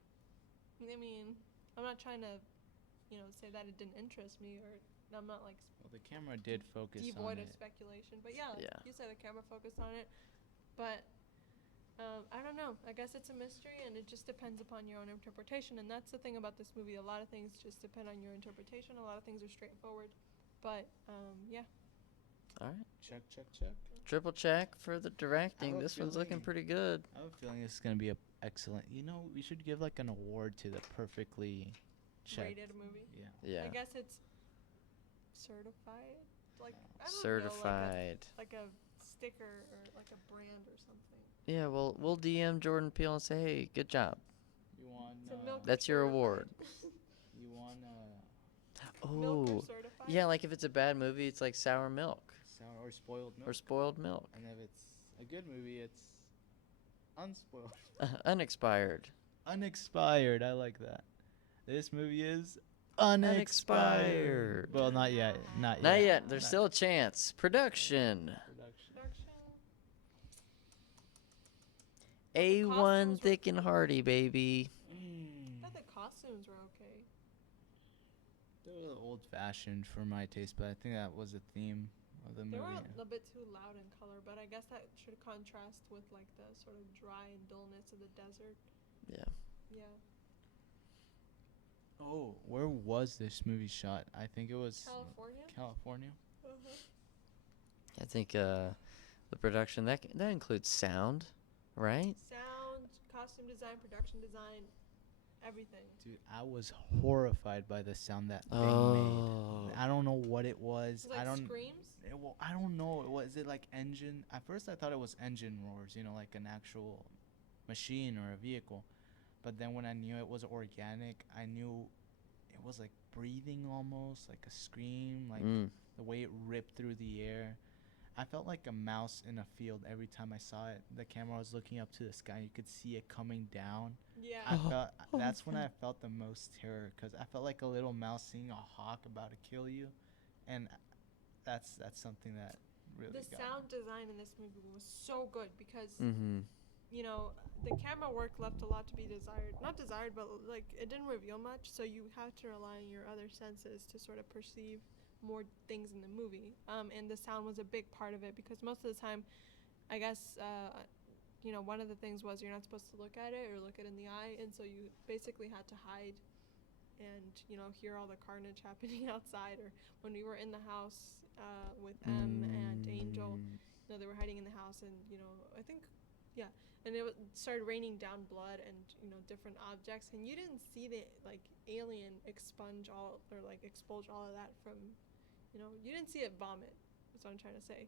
I mean, I'm not trying to, say that it didn't interest me or I'm not like Well, the camera did focus on devoid it. of speculation. But yeah, Yeah. you said the camera focused on it. But I don't know. I guess it's a mystery, and it just depends upon your own interpretation. And that's the thing about this movie. A lot of things just depend on your interpretation. A lot of things are straightforward. But yeah. All right. Check. Triple check for the directing. have a This one's looking feeling- pretty good. I have a feeling this is gonna be a excellent. We should give like an award to the perfectly checked. Rated movie. Yeah. Yeah. I guess it's certified. Like I don't Certified. know, like a sticker or like a brand or something. Yeah, well, we'll DM Jordan Peele and say, hey, good job. You want? It's a milk That's your certified. award. You want Milk or Oh. certified? Yeah, like if it's a bad movie, it's like sour milk sour or spoiled milk? or spoiled milk. And if it's a good movie, it's unspoiled. Unexpired. Unexpired. I like that. This movie is unexpired. Well, not yet. Not yet. Not yet. There's still a chance. Production. Production. A1 costumes were thick and hearty, baby. I thought the costumes were okay. They were old-fashioned for my taste, but I think that was the theme of the They movie. were a bit too loud in color, but I guess that should contrast with like the sort of dry and dullness of the desert. Yeah. Yeah. Oh, where was this movie shot? I think it was California? California. I think the production, that includes sound, right? Sound, costume design, production design, everything. Dude, I was horrified by the sound that thing Oh. made. I don't know what it was. It was like I don't. screams? I don't know. Was it like engine? At first, I thought it was engine roars. Like an actual machine or a vehicle. But then when I knew it was organic, I knew it was like breathing almost, like a scream, like the way it ripped through the air. I felt like a mouse in a field every time I saw it. The camera was looking up to the sky. You could see it coming down. Yeah. That's when I felt the most terror, because I felt like a little mouse seeing a hawk about to kill you, and that's something that really The got sound me. design in this movie was so good because Mm-hmm. the camera work left a lot to be desired. Not desired, but like it didn't reveal much, so you had to rely on your other senses to sort of perceive more things in the movie. And the sound was a big part of it because most of the time, I guess, one of the things was you're not supposed to look at it or look it in the eye, and so you basically had to hide and hear all the carnage happening outside. Or when we were in the house with M and Angel, they were hiding in the house, and I think, yeah, and it started raining down blood and different objects, and you didn't see the alien expulge all of that from, you didn't see it vomit. That's what I'm trying to say,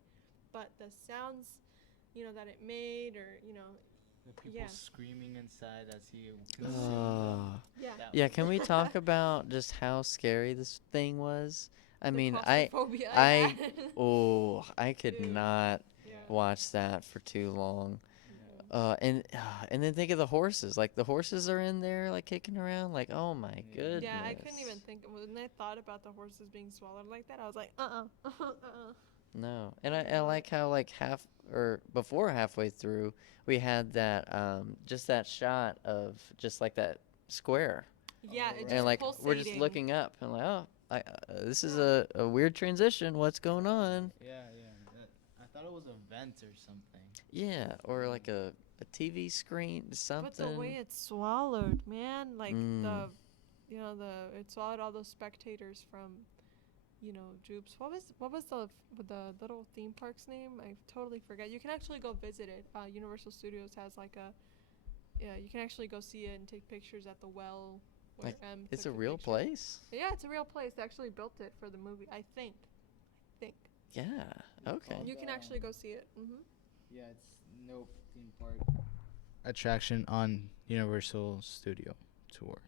but the sounds, that it made, or The people yeah. screaming inside as he Oh. consumed Yeah. Yeah, can we talk about just how scary this thing was? I The mean, claustrophobia I, had. I could Dude. not Yeah. watch that for too long. Yeah. And then think of the horses. Like the horses are in there, like kicking around. Like, oh my Yeah. goodness. Yeah, I couldn't even think. When I thought about the horses being swallowed like that, I was like, No, and I like how like before halfway through we had that just that shot of just like that square, Yeah, Oh, it right. just and like pulsating. we're just looking up and like, oh, this is Yeah. a weird transition. What's going on? Yeah. I thought it was a vent or something. Yeah, or like a TV screen, something. But the way it swallowed, man, like Mm. it swallowed all those spectators from, Jupes. What was the little theme park's name? I totally forget. You can actually go visit it. Universal Studios has yeah, you can actually go see it and take pictures at the well. Where Like, M it's took a the real picture. place. Yeah, it's a real place. They actually built it for the movie, I think. Yeah. Okay. You can actually go see it. Yeah, it's no theme park attraction on Universal Studio tour.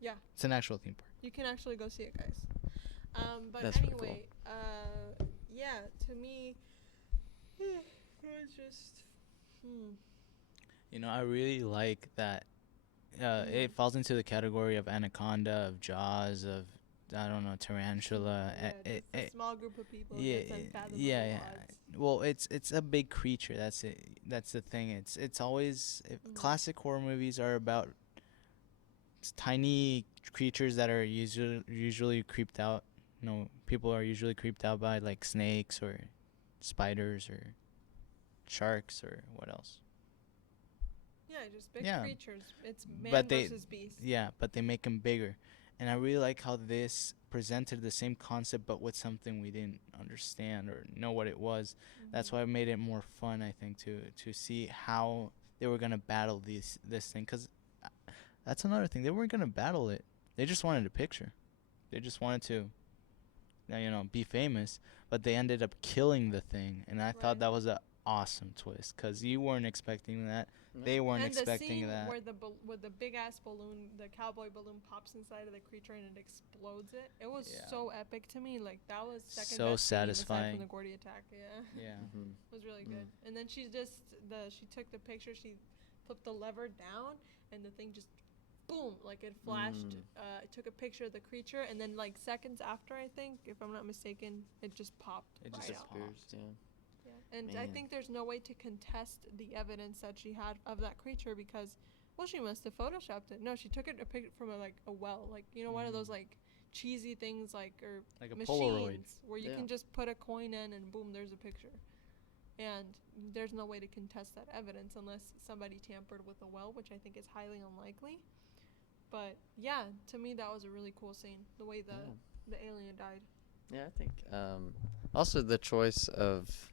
Yeah. It's an actual theme park. You can actually go see it, guys. But That's pretty cool. anyway, yeah, to me, it was just, I really like that. It falls into the category of Anaconda, of Jaws, of I don't know, Tarantula. yeah, it's a small group of people. Yeah, It's unfathomable yeah. odds. Well, it's a big creature. That's it. That's the thing. It's always classic horror movies are about tiny creatures that are usually creeped out. People are usually creeped out by like snakes or spiders or sharks or what else. Yeah, just big Yeah. creatures. It's man But they- versus beast. Yeah, but they make them bigger. And I really like how this presented the same concept but with something we didn't understand or know what it was. That's why it made it more fun, I think, to see how they were going to battle this thing. Because that's another thing. They weren't going to battle it. They just wanted a picture. They just wanted to, be famous. But they ended up killing the thing. And I thought Right. that was an awesome twist because you weren't expecting that. They weren't And expecting the scene that. where the big ass balloon, the cowboy balloon, pops inside of the creature and it explodes it. It was Yeah. so epic to me. Like that was second So best scene aside satisfying. from the Gordy attack. Yeah, Yeah. Mhm. it was really good. And then she took the picture. She flipped the lever down, and the thing just boom, like it flashed. It took a picture of the creature, and then like seconds after, I think, if I'm not mistaken, it just popped. It right just out. Disappears, yeah. Yeah, and I Man. think there's no way to contest the evidence that she had of that creature because, well, she must have photoshopped it. No, she took it from a well, like one of those like cheesy things or Like a machines Polaroid. where you Yeah. can just put a coin in and boom, there's a picture. And there's no way to contest that evidence unless somebody tampered with a well, which I think is highly unlikely. But yeah, to me that was a really cool scene, the way the alien died. Yeah, I think also the choice of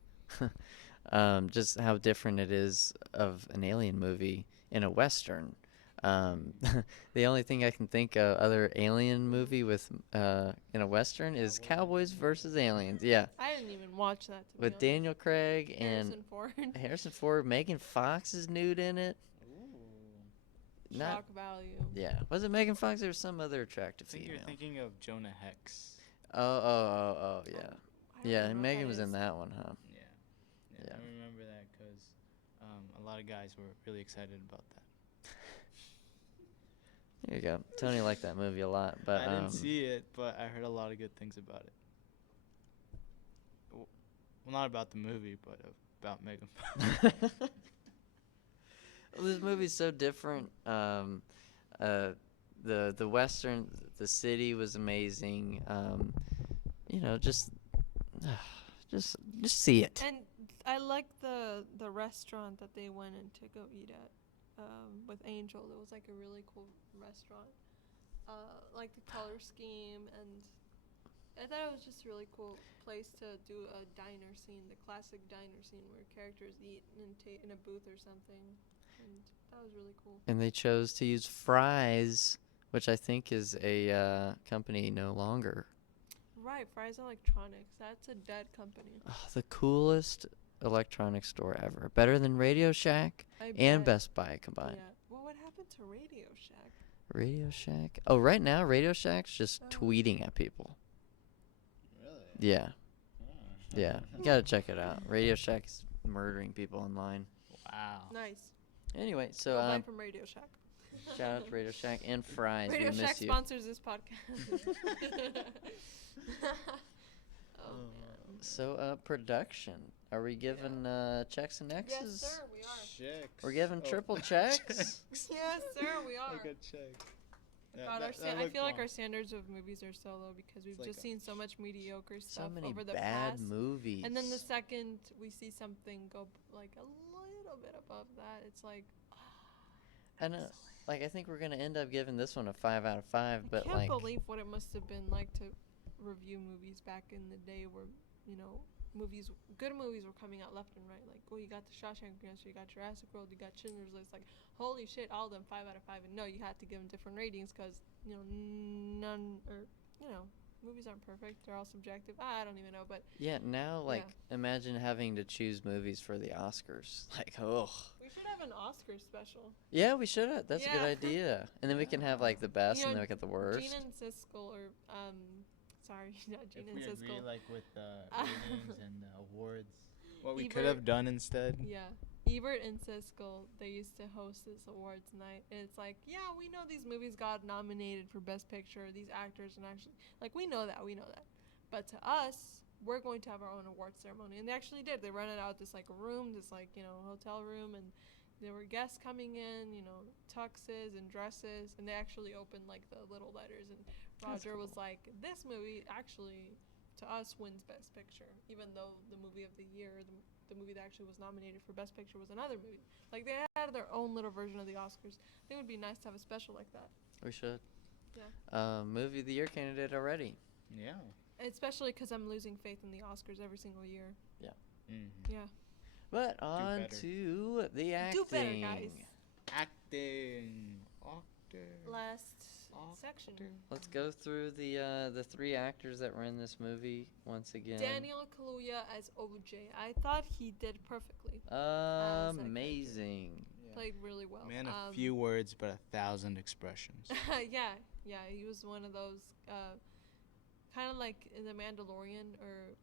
just how different it is of an alien movie in a western. The only thing I can think of other alien movie with in a western is Cowboys versus Aliens. Yeah, I didn't even watch that. To be with honest. Daniel Craig and Harrison Ford. Harrison Ford. Megan Fox is nude in it. Not Shock value. yeah. Was it Megan Fox or some other attractive I think female? you're thinking of Jonah Hex. Oh, yeah. I don't Yeah, know and what Megan that was is. in that one, huh? Yeah. Yeah. I remember that because a lot of guys were really excited about that. There you go. Tony liked that movie a lot, but I didn't see it, but I heard a lot of good things about it. Well, not about the movie, but about Megan. Well, this movie's so different. The western, the city was amazing. you know, just see it. And I like the restaurant that they went in to go eat at with Angel. It was like a really cool restaurant. Like the color scheme, and I thought it was just a really cool place to do a diner scene, the classic diner scene where characters eat in a booth or something, and that was really cool. And they chose to use Fry's, which I think is a company no longer. Right, Fry's Electronics. That's a dead company. Oh, the coolest electronics store ever. Better than Radio Shack I and bet. Best Buy combined. Yeah. Well, what happened to Radio Shack? Radio Shack. Oh, right now Radio Shack's just Oh. tweeting at people. Really? Yeah. Yeah. You gotta check it out. Radio Shack's murdering people online. Wow. Nice. Anyway, so Go buy from Radio Shack. shout out to Radio Shack and Fry's. Radio We Shack miss you. sponsors this podcast. Oh man. So production. Are we giving checks and X's? Yes, sir, we are. Checks. We're giving triple checks. Yes, sir, we are. Like a check. God, I feel like our standards of movies are so low because we've like just seen so much mediocre So stuff many over the bad past. movies. And then the second we see something go like a little bit above that, it's like, I know. Like, I think we're gonna end up giving this one a 5 out of 5. I But can't like, believe what it must have been like to review movies back in the day where, you know, good movies were coming out left and right. Like, oh, you got The Shawshank Redemption, you got Jurassic World, you got Schindler's List. Like, holy shit, all of them 5 out of 5. And no, you had to give them different ratings because, you know, movies aren't perfect. They're all subjective. I don't even know, but yeah, now like imagine having to choose movies for the Oscars. Like, oh. we should have an Oscar special. Yeah, we should have. That's a good Yeah. idea. And then we can have like the best, You and know, then we get the worst. Gene and Siskel, or sorry, not If Gene we and agree, Siskel. like with the ratings and the awards, what we Ebert- could have done instead. Yeah, Ebert and Siskel, they used to host this awards night, and it's like, yeah, we know these movies got nominated for Best Picture. These actors, and actually, like, we know that, but to us, we're going to have our own awards ceremony, and they actually did. They rented out this like room, this like, you know, hotel room, and there were guests coming in, you know, tuxes and dresses, and they actually opened like the little letters, and Roger was like, this movie actually, to us, wins Best Picture, even though the movie of the year, the movie that actually was nominated for Best Picture was another movie. Like, they had their own little version of the Oscars. I think it would be nice to have a special like that. We should. Yeah. Movie of the year candidate already. Yeah. Especially because I'm losing faith in the Oscars every single year. Mm-hmm. Yeah. But on better. to the acting. Do better, guys. Acting. Last section. Let's go through the 3 actors that were in this movie once again. Daniel Kaluuya as OJ. I thought he did perfectly. that character. Amazing. Played really well. Man, a few words, but 1,000 expressions. yeah, he was one of those, kind of like in The Mandalorian, or,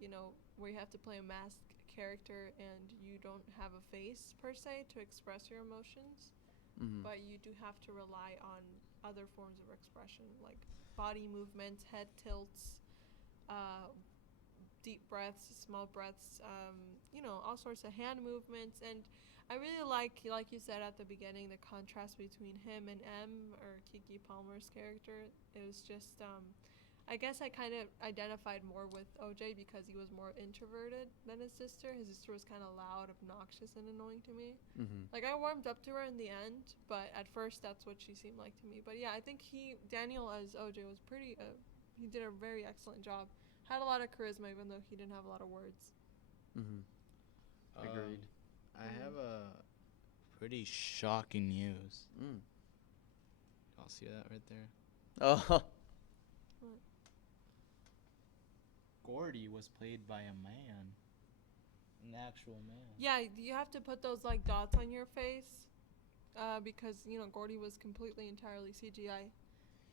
you know, where you have to play a masked character and you don't have a face per se to express your emotions, Mm-hmm. but you do have to rely on other forms of expression, like body movements, head tilts, deep breaths, small breaths, you know, all sorts of hand movements. And I really like you said at the beginning, the contrast between him and M, or Keke Palmer's character. It was just, I guess I kind of identified more with OJ because he was more introverted than his sister. His sister was kind of loud, obnoxious, and annoying to me. Mm-hmm. Like, I warmed up to her in the end, but at first that's what she seemed like to me. But yeah, I think Daniel as OJ was pretty, he did a very excellent job. Had a lot of charisma even though he didn't have a lot of words. Mm-hmm. Agreed. I have a pretty shocking news. Y'all see that right there? Oh. Gordy was played by a man. An actual man. Yeah, you have to put those like dots on your face, because, you know, Gordy was completely entirely CGI.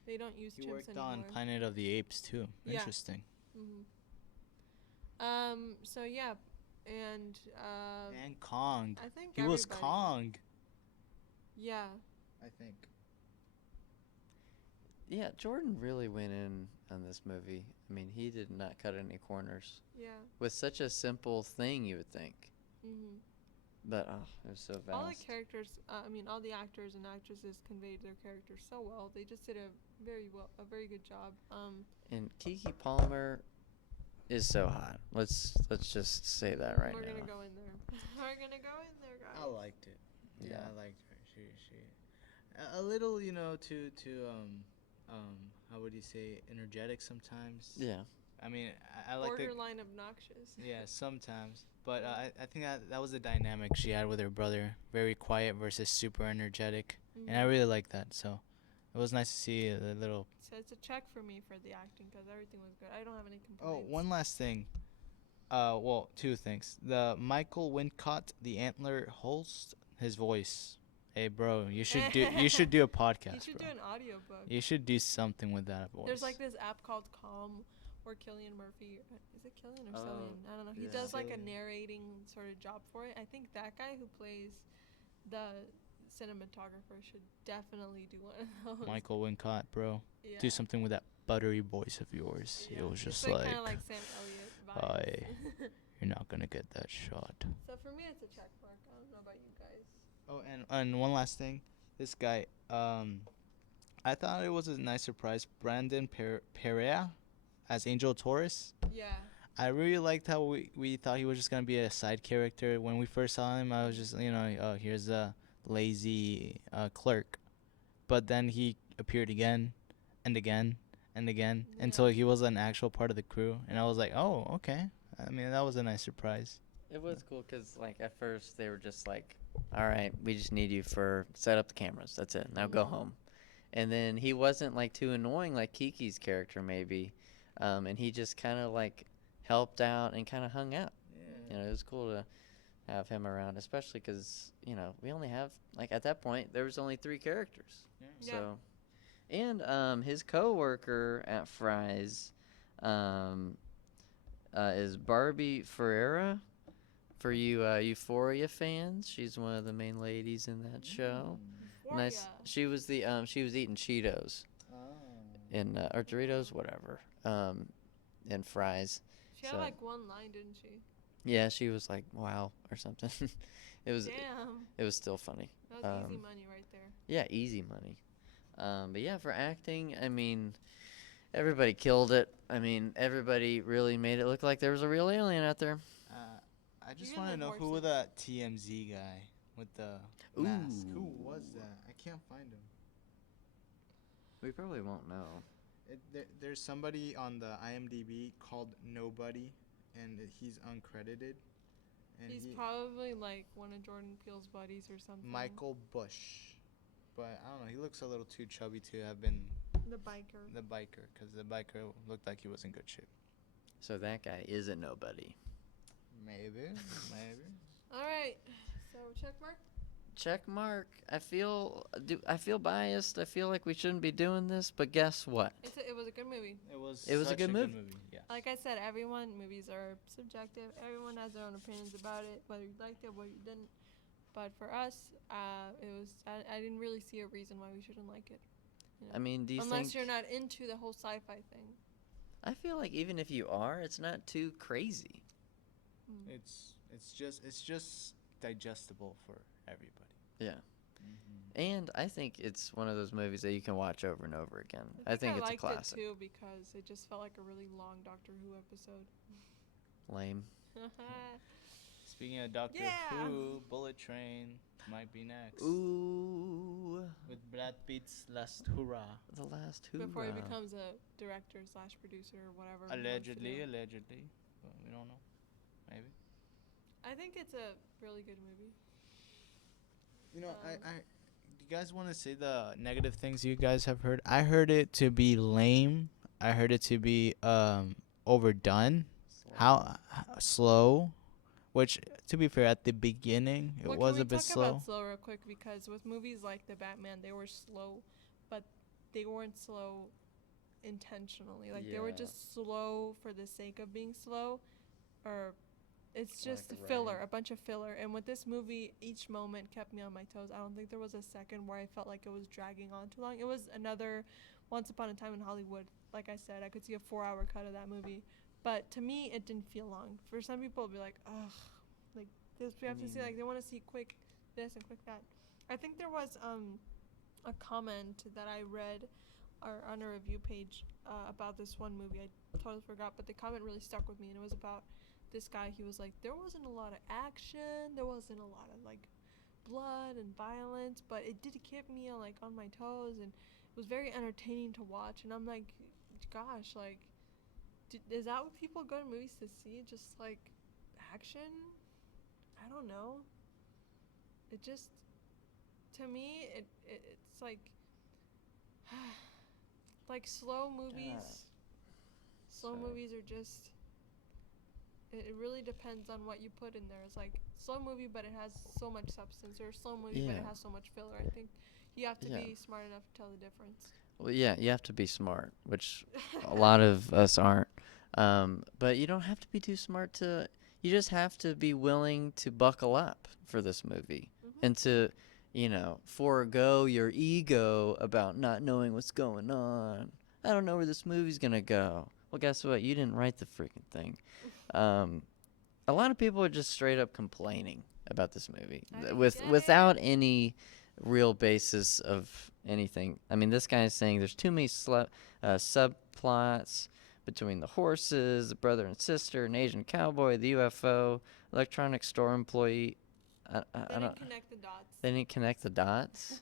They don't use He chimps worked anymore. on Planet of the Apes too. Yeah. Interesting. So yeah, and And Kong. I think He was everybody- Kong. Yeah. I think. Yeah, Jordan really went in on this movie. I mean, he did not cut any corners. Yeah. With such a simple thing, you would think. Mhm. But, oh, it was so vast. All the characters, all the actors and actresses conveyed their characters so well. They just did a very good job. And Keke Palmer, is so hot. Let's just say that right We're now. gonna go in there. We're gonna go in there, guys. I liked it. Yeah, Yeah. I liked her. She a little, to how would you say, energetic sometimes. Yeah. I mean, I like the. Borderline obnoxious. Yeah, sometimes. But I think that was the dynamic she had with her brother. Very quiet versus super energetic. And I Mhm. really like that. So it was nice to see the little. So it's a check for me for the acting because everything was good. I don't have any Oh, complaints. one last thing. Well, two things. The Michael Wincott, the Antler Holst, his voice. Hey, bro, you should do a podcast, You should bro. do an audiobook. You should do something with that voice. There's like this app called Calm where Killian Murphy, is it Killian or Cillian? I don't know. He yeah. does like a Cillian. narrating sort of job for it. I think that guy who plays the cinematographer should definitely do one of those. Michael Wincott, bro. Yeah. Do something with that buttery voice of yours. Yeah. It was It's just like like, kind of like Sam Elliott vibes. you're not gonna get that shot. So for me, it's a check mark. I don't know about you guys. Oh, and one last thing. This guy, I thought it was a nice surprise. Brandon Perea as Angel Torres. Yeah. I really liked how we thought he was just gonna be a side character. When we first saw him, I was just, oh, here's a lazy clerk. But then he appeared again and again and again until Yeah. he was an actual part of the crew, and I was like, oh, okay. I mean, that was a nice surprise. It was cool because, like, at first they were just like, all right, we just need you for set up the cameras. That's it. Now go home. And then he wasn't, like, too annoying like Kiki's character maybe. And he just kind of, like, helped out and kind of hung out. You know, it was cool to have him around, especially because, we only have, like, at that point, there was only 3 characters. Yeah. So, and his coworker at Fry's is Barbie Ferreira. For you Euphoria fans, she's one of the main ladies in that show. Nice. Euphoria. She was she was eating Cheetos in or Doritos, whatever. In Fries. She had So- like one line, didn't she? Yeah, she was like, "Wow" or something. It was Damn. it was still funny. That was easy money right there. Yeah, easy money. But yeah, for acting, I mean, everybody killed it. I mean, everybody really made it look like there was a real alien out there. I just Even want to the know who horses. the TMZ guy with the mask. Who Ooh. was that? I can't find him. We probably won't know. There's somebody on the IMDb called Nobody, and he's uncredited. And He's probably like one of Jordan Peele's buddies or something. Michael Bush, but I don't know. He looks a little too chubby to have been The biker. the biker, because the biker looked like he was in good shape. So that guy isn't nobody. Maybe. All right. So check mark. Check mark. I feel biased. I feel like we shouldn't be doing this, but guess what? It was a good movie. It was a such good movie. Yeah. Like I said, movies are subjective. Everyone has their own opinions about it, whether you liked it, whether you didn't. But for us, I didn't really see a reason why we shouldn't like it. I mean, do you Unless think? you're not into the whole sci-fi thing. I feel like even if you are, it's not too crazy. Mm. It's just digestible for everybody. Yeah. And I think it's one of those movies that you can watch over and over again. I think it's a liked classic. it too because it just felt like a really long Doctor Who episode. Lame. Speaking of Doctor Yeah. Who, Bullet Train might be next. Ooh, With Brad Pitt's last hurrah. the last hoorah. Before he becomes a director / producer or whatever. he wants to do. Allegedly. But we don't know. Maybe. I think it's a really good movie. You know, Um, do you guys want to say the negative things you guys have heard? I heard it to be lame. I heard it to be overdone. How slow, which to be fair, at the beginning it was a bit Can we talk slow. about slow real quick? Because with movies like The Batman, they were slow, but they weren't slow intentionally. Like they were Yeah. just slow for the sake of being slow, or it's Like just a filler, writing. a bunch of filler. And with this movie, each moment kept me on my toes. I don't think there was a second where I felt like it was dragging on too long. It was another Once Upon a Time in Hollywood. Like I said, I could see a 4-hour cut of that movie. But to me, it didn't feel long. For some people, it'd be like, ugh, like this. We have to see, like, they want to see quick this and quick that. I think there was a comment that I read on a review page about this one movie. I totally forgot, but the comment really stuck with me, and it was about this guy. He was like, there wasn't a lot of action, there wasn't a lot of like blood and violence, but it did keep me like on my toes, and it was very entertaining to watch. And I'm like, gosh, like, is that what people go to movies to see? Just like action? I don't know. It just, to me, it's like slow movies. Slow Sorry. movies are just. It really depends on what you put in there. It's like slow movie, but it has so much substance, or slow movie, but it Yeah. has so much filler. I think you have to Yeah. be smart enough to tell the difference. Well, yeah, you have to be smart, which a lot of us aren't. But you don't have to be too smart to. You just have to be willing to buckle up for this movie and to, forego your ego about not knowing what's going on. I don't know where this movie's gonna go. Well, guess what? You didn't write the freaking thing. A lot of people are just straight up complaining about this movie I don't get without any real basis of anything. I mean, this guy is saying there's too many subplots between the horses, the brother and sister, an Asian cowboy, the UFO, electronic store employee. I They don't. didn't connect the dots. They didn't connect the dots.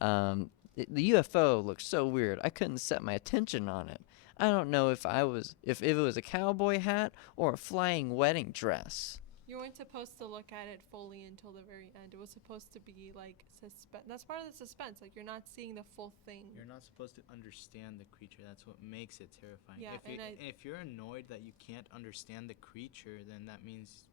The UFO looks so weird. I couldn't set my attention on it. I don't know if it was a cowboy hat or a flying wedding dress. You weren't supposed to look at it fully until the very end. It was supposed to be like suspense. That's part of the suspense. Like you're not seeing the full thing. You're not supposed to understand the creature. That's what makes it terrifying. Yeah, If you're annoyed that you can't understand the creature, then that means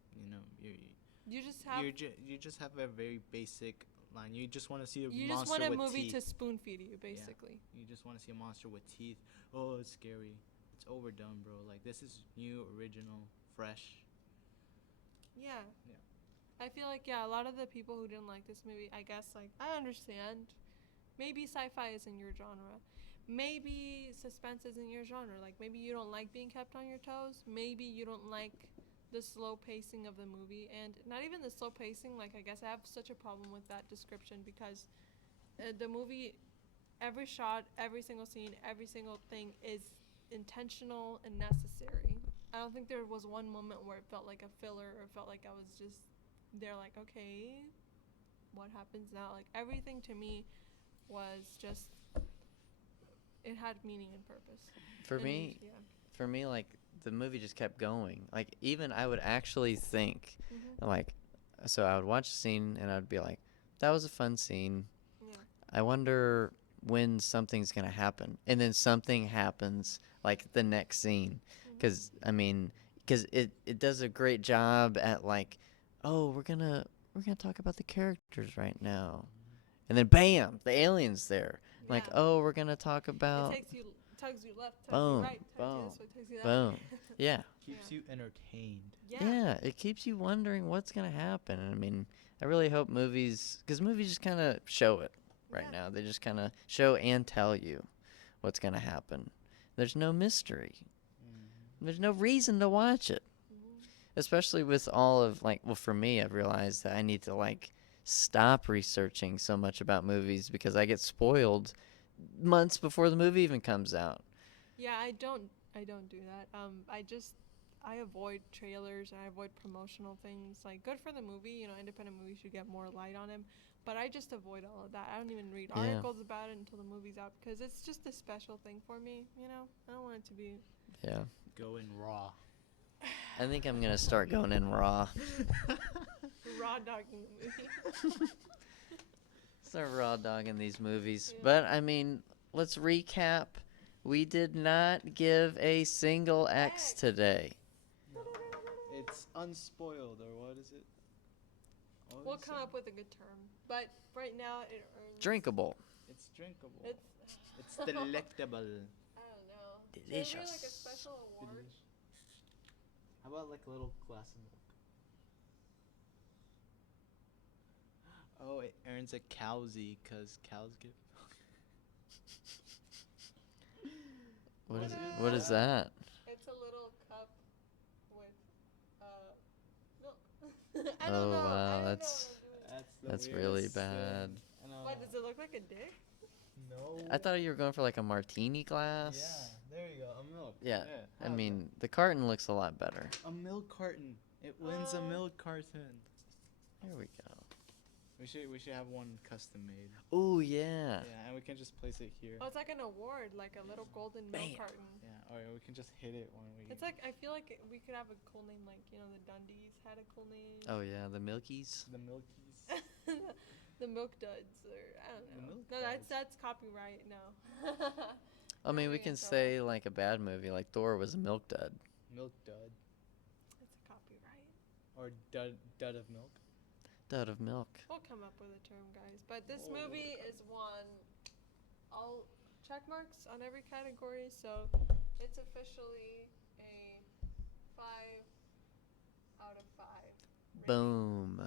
You just have. you just have a very basic line. You just want to see a You monster just want a with movie teeth. to spoon feed you, basically. You just want to see a monster with teeth. Oh, it's scary. It's overdone, bro. Like this is new, original, fresh. Yeah. Yeah. I feel like a lot of the people who didn't like this movie, I guess like I understand. Maybe sci-fi isn't your genre. Maybe suspense isn't your genre. Like maybe you don't like being kept on your toes. Maybe you don't like the slow pacing of the movie, and not even the slow pacing. Like I guess I have such a problem with that description because the movie, every shot, every single scene, every single thing is intentional and necessary. I don't think there was one moment where it felt like a filler or felt like I was just there like, okay, what happens now? Like everything to me was just, it had meaning and purpose. For me, like the movie just kept going. Like even I would actually think, like, so I would watch a scene and I'd be like, that was a fun scene. Yeah. I wonder when something's gonna happen, and then something happens like the next scene, because it does a great job at like, oh, we're gonna talk about the characters right now, and then bam, the alien's there. Yeah. Like, oh, we're gonna talk about. It tugs you left, tugs Boom, you right, tugs boom, you this way, tugs you that boom. way. Yeah. Keeps you entertained. Yeah. It keeps you wondering what's gonna happen. I mean, I really hope because movies just kind of show it right now. They just kind of show and tell you what's gonna happen. There's no mystery. There's no reason to watch it. Especially with all of for me, I've realized that I need to stop researching so much about movies because I get spoiled months before the movie even comes out. Yeah, I don't do that. I avoid trailers and I avoid promotional things. Like good for the movie, independent movies should get more light on them. But I just avoid all of that. I don't even read articles about it until the movie's out because it's just a special thing for me, I don't want it to be. Yeah. Go in raw. I think I'm gonna start going in raw. Raw dogging the movie. Start raw dogging these movies. Yeah. But I mean, let's recap. We did not give a single X today. It's unspoiled, or what is it? We'll come up with a good term. But right now it earns. Drinkable. It's drinkable. It's It's delectable. I don't know. Delicious. Should there be like a special award? How about like a little glass of milk? Oh, it earns a cowsy because cows give milk. What is that? It's a little cup with milk. I don't Oh, know. wow, I don't know that's what I'm doing. That's really bad. What, does it look like a dick? No. I thought you were going for like a martini glass. Yeah, there you go. A milk. Yeah, I have mean, the carton looks a lot better. that. A milk carton. It wins a milk carton. Here we go. We should have one custom made. Oh, yeah. Yeah, and we can just place it here. Oh, it's like an award, like a little golden milk Bam. carton. Yeah, or we can just hit it when we. It's like, I feel like we could have a cool name, like, you know, the Dundies had a cool name. Oh, yeah, the Milkies. the Milkies. The Milk Duds, or I don't The know. Milk No, Duds. that's copyright. No. I mean, we Doing can it so say like a bad movie, like Thor was a milk dud. Milk dud. It's a copyright. Or dud of milk. Dud of milk. We'll come up with a term, guys. But this movie is won all check marks on every category, so it's officially a 5 out of 5. rating. Boom.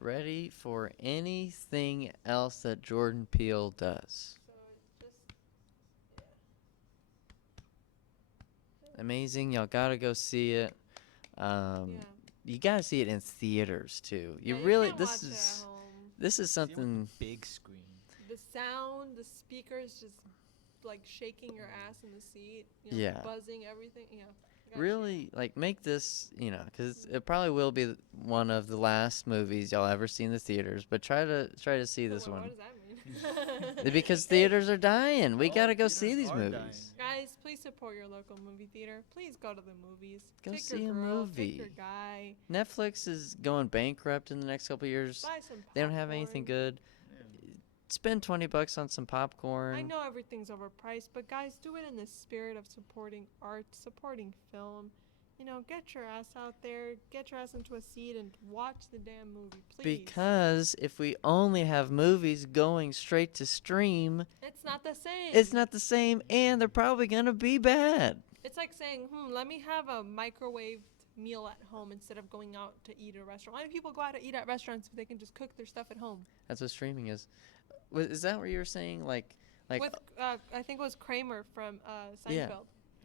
Ready for anything else that Jordan Peele does. So it's just, yeah. Amazing. Y'all gotta go see it. Yeah. You gotta see it in theaters too. Yeah, You really can't this watch it is at home. this is something. Big screen. The sound, the speakers just like shaking your ass in the seat. You know, Yeah. buzzing, everything. Yeah. You gotta Really, like, make this, you know, because it probably will be one of the last movies y'all ever see in the theaters. But try to see this What one does that mean? because theaters are dying. We Oh, gotta go see theaters these are movies. dying. Guys, please support your local movie theater. Please go to the movies. Go take see a your girl, Take movie. your guy. Netflix is going bankrupt in the next couple years. Buy some popcorn. They don't have anything good. Spend $20 on some popcorn. I know everything's overpriced, but guys, do it in the spirit of supporting art, supporting film. You know, get your ass out there, get your ass into a seat, and watch the damn movie, please. Because if we only have movies going straight to stream, It's not the same. it's not the same, and they're probably gonna be bad. It's like saying, let me have a microwaved meal at home instead of going out to eat at a restaurant. Why do people go out to eat at restaurants if they can just cook their stuff at home? That's what streaming is. Is that what you were saying? Like With, I think it was Kramer from Seinfeld. Yeah.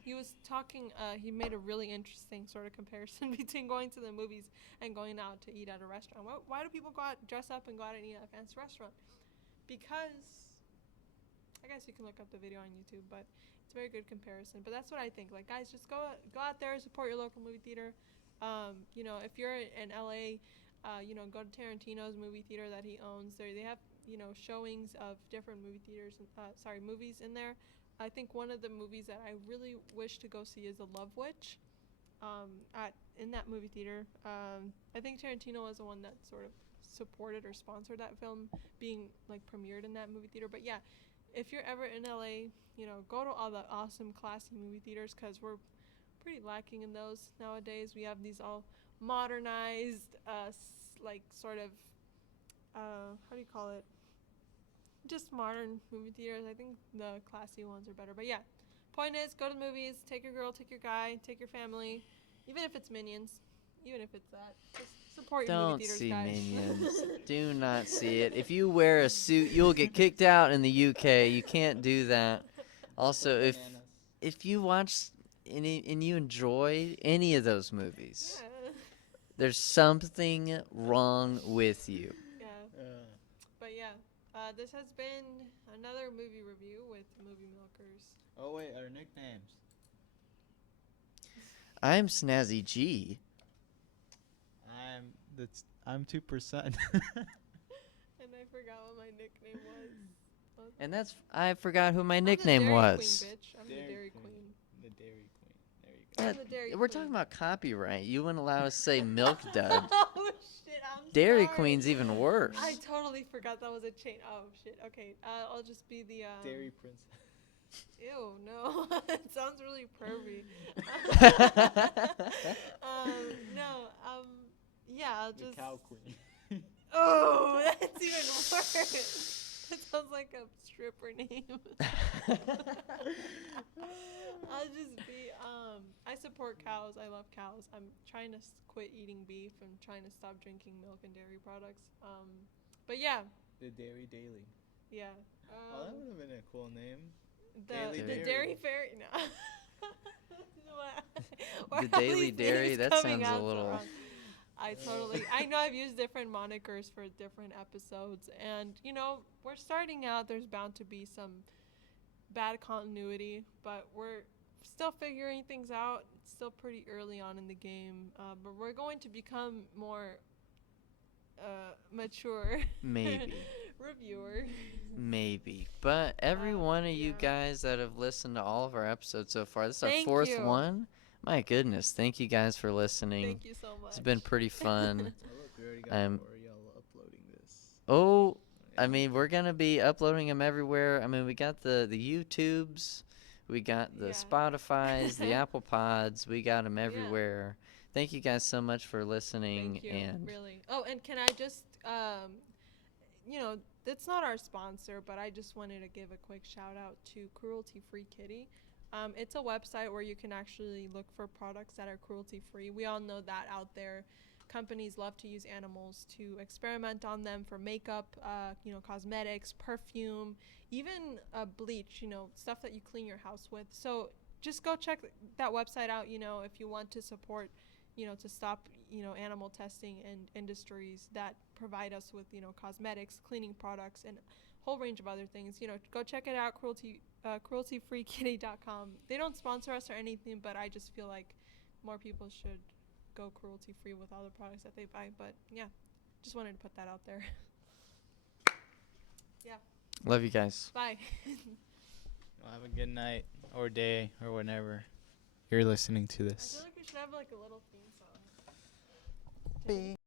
He was talking, he made a really interesting sort of comparison between going to the movies and going out to eat at a restaurant. Why do people go out, dress up, and go out and eat at a fancy restaurant? Because, I guess you can look up the video on YouTube, but it's a very good comparison. But that's what I think. Like, guys, just go out there, support your local movie theater. You know, if you're in LA, you know, go to Tarantino's movie theater that he owns. They have, you know, showings of different movie theaters, movies in there. I think one of the movies that I really wish to go see is The Love Witch. In that movie theater, I think Tarantino was the one that sort of supported or sponsored that film being like premiered in that movie theater. But yeah, if you're ever in LA, you know, go to all the awesome, classy movie theaters because we're pretty lacking in those nowadays. We have these all modernized, like sort of, how do you call it? Just modern movie theaters. I think the classy ones are better. But yeah, point is, go to the movies, take your girl, take your guy, take your family, even if it's Minions, even if it's that. Just support your don't movie theaters, see guys. Minions. Do not see it. If you wear a suit, you'll get kicked out in the UK. You can't do that. Also, if you watch and you enjoy any of those movies, Yeah. there's something wrong with you. Yeah. But yeah, this has been another movie review with Movie Milkers. Oh wait, our nicknames. I'm Snazzy G. I'm 2%. And I forgot what my nickname was. And I forgot who my I'm the nickname Dairy was. Queen, bitch. I'm the Dairy Queen. The Dairy Queen. There you go. I'm the Dairy We're Queen. talking about copyright. You wouldn't allow us to say Milk Dud. Oh shit! I'm Dairy sorry. Queen's even worse. I totally forgot that was a chain. Oh shit. Okay. I'll just be the. Dairy Princess. Ew, no. It sounds really pervy. Yeah, I'll The just. Cow Queen. Oh, that's even worse. That sounds like a stripper name. I'll just be. I support cows. I love cows. I'm trying to quit eating beef and trying to stop drinking milk and dairy products. But yeah, The Dairy Daily. yeah. Oh, that would have been a cool name. The Daily dairy Dairy. fairy. No. The Daily Dairy, that sounds a little- I know I've used different monikers for different episodes, and you know, we're starting out. There's bound to be some bad continuity, but we're still figuring things out. It's still pretty early on in the game, but we're going to become more mature Maybe. reviewer. Maybe. But every one of you yeah. guys that have listened to all of our episodes so far, this is our Thank fourth you. one. My goodness. Thank you guys for listening. Thank you so much. It's been pretty fun. Oh, look, we already got Um, more of y'all uploading this. Oh, I mean, we're going to be uploading them everywhere. I mean, we got the YouTubes, we got the Yeah. Spotifys, the Apple Pods. We got them Yeah. everywhere. Thank you guys so much for listening. Thank you, And really. Oh, and can I just, you know, it's not our sponsor, but I just wanted to give a quick shout out to Cruelty Free Kitty. It's a website where you can actually look for products that are cruelty free. We all know that out there. Companies love to use animals to experiment on them for makeup, you know, cosmetics, perfume, even bleach, you know, stuff that you clean your house with. So just go check that website out, you know, if you want to support, you know, to stop, you know, animal testing and industries that provide us with, you know, cosmetics, cleaning products, and a whole range of other things. You know, go check it out, crueltyfreekitty.com. They don't sponsor us or anything, but I just feel like more people should go cruelty free with all the products that they buy. But yeah, just wanted to put that out there. Yeah. love you guys. Bye. Well, have a good night or day or whenever you're listening to I this. feel like we should have like a little theme song. Bing.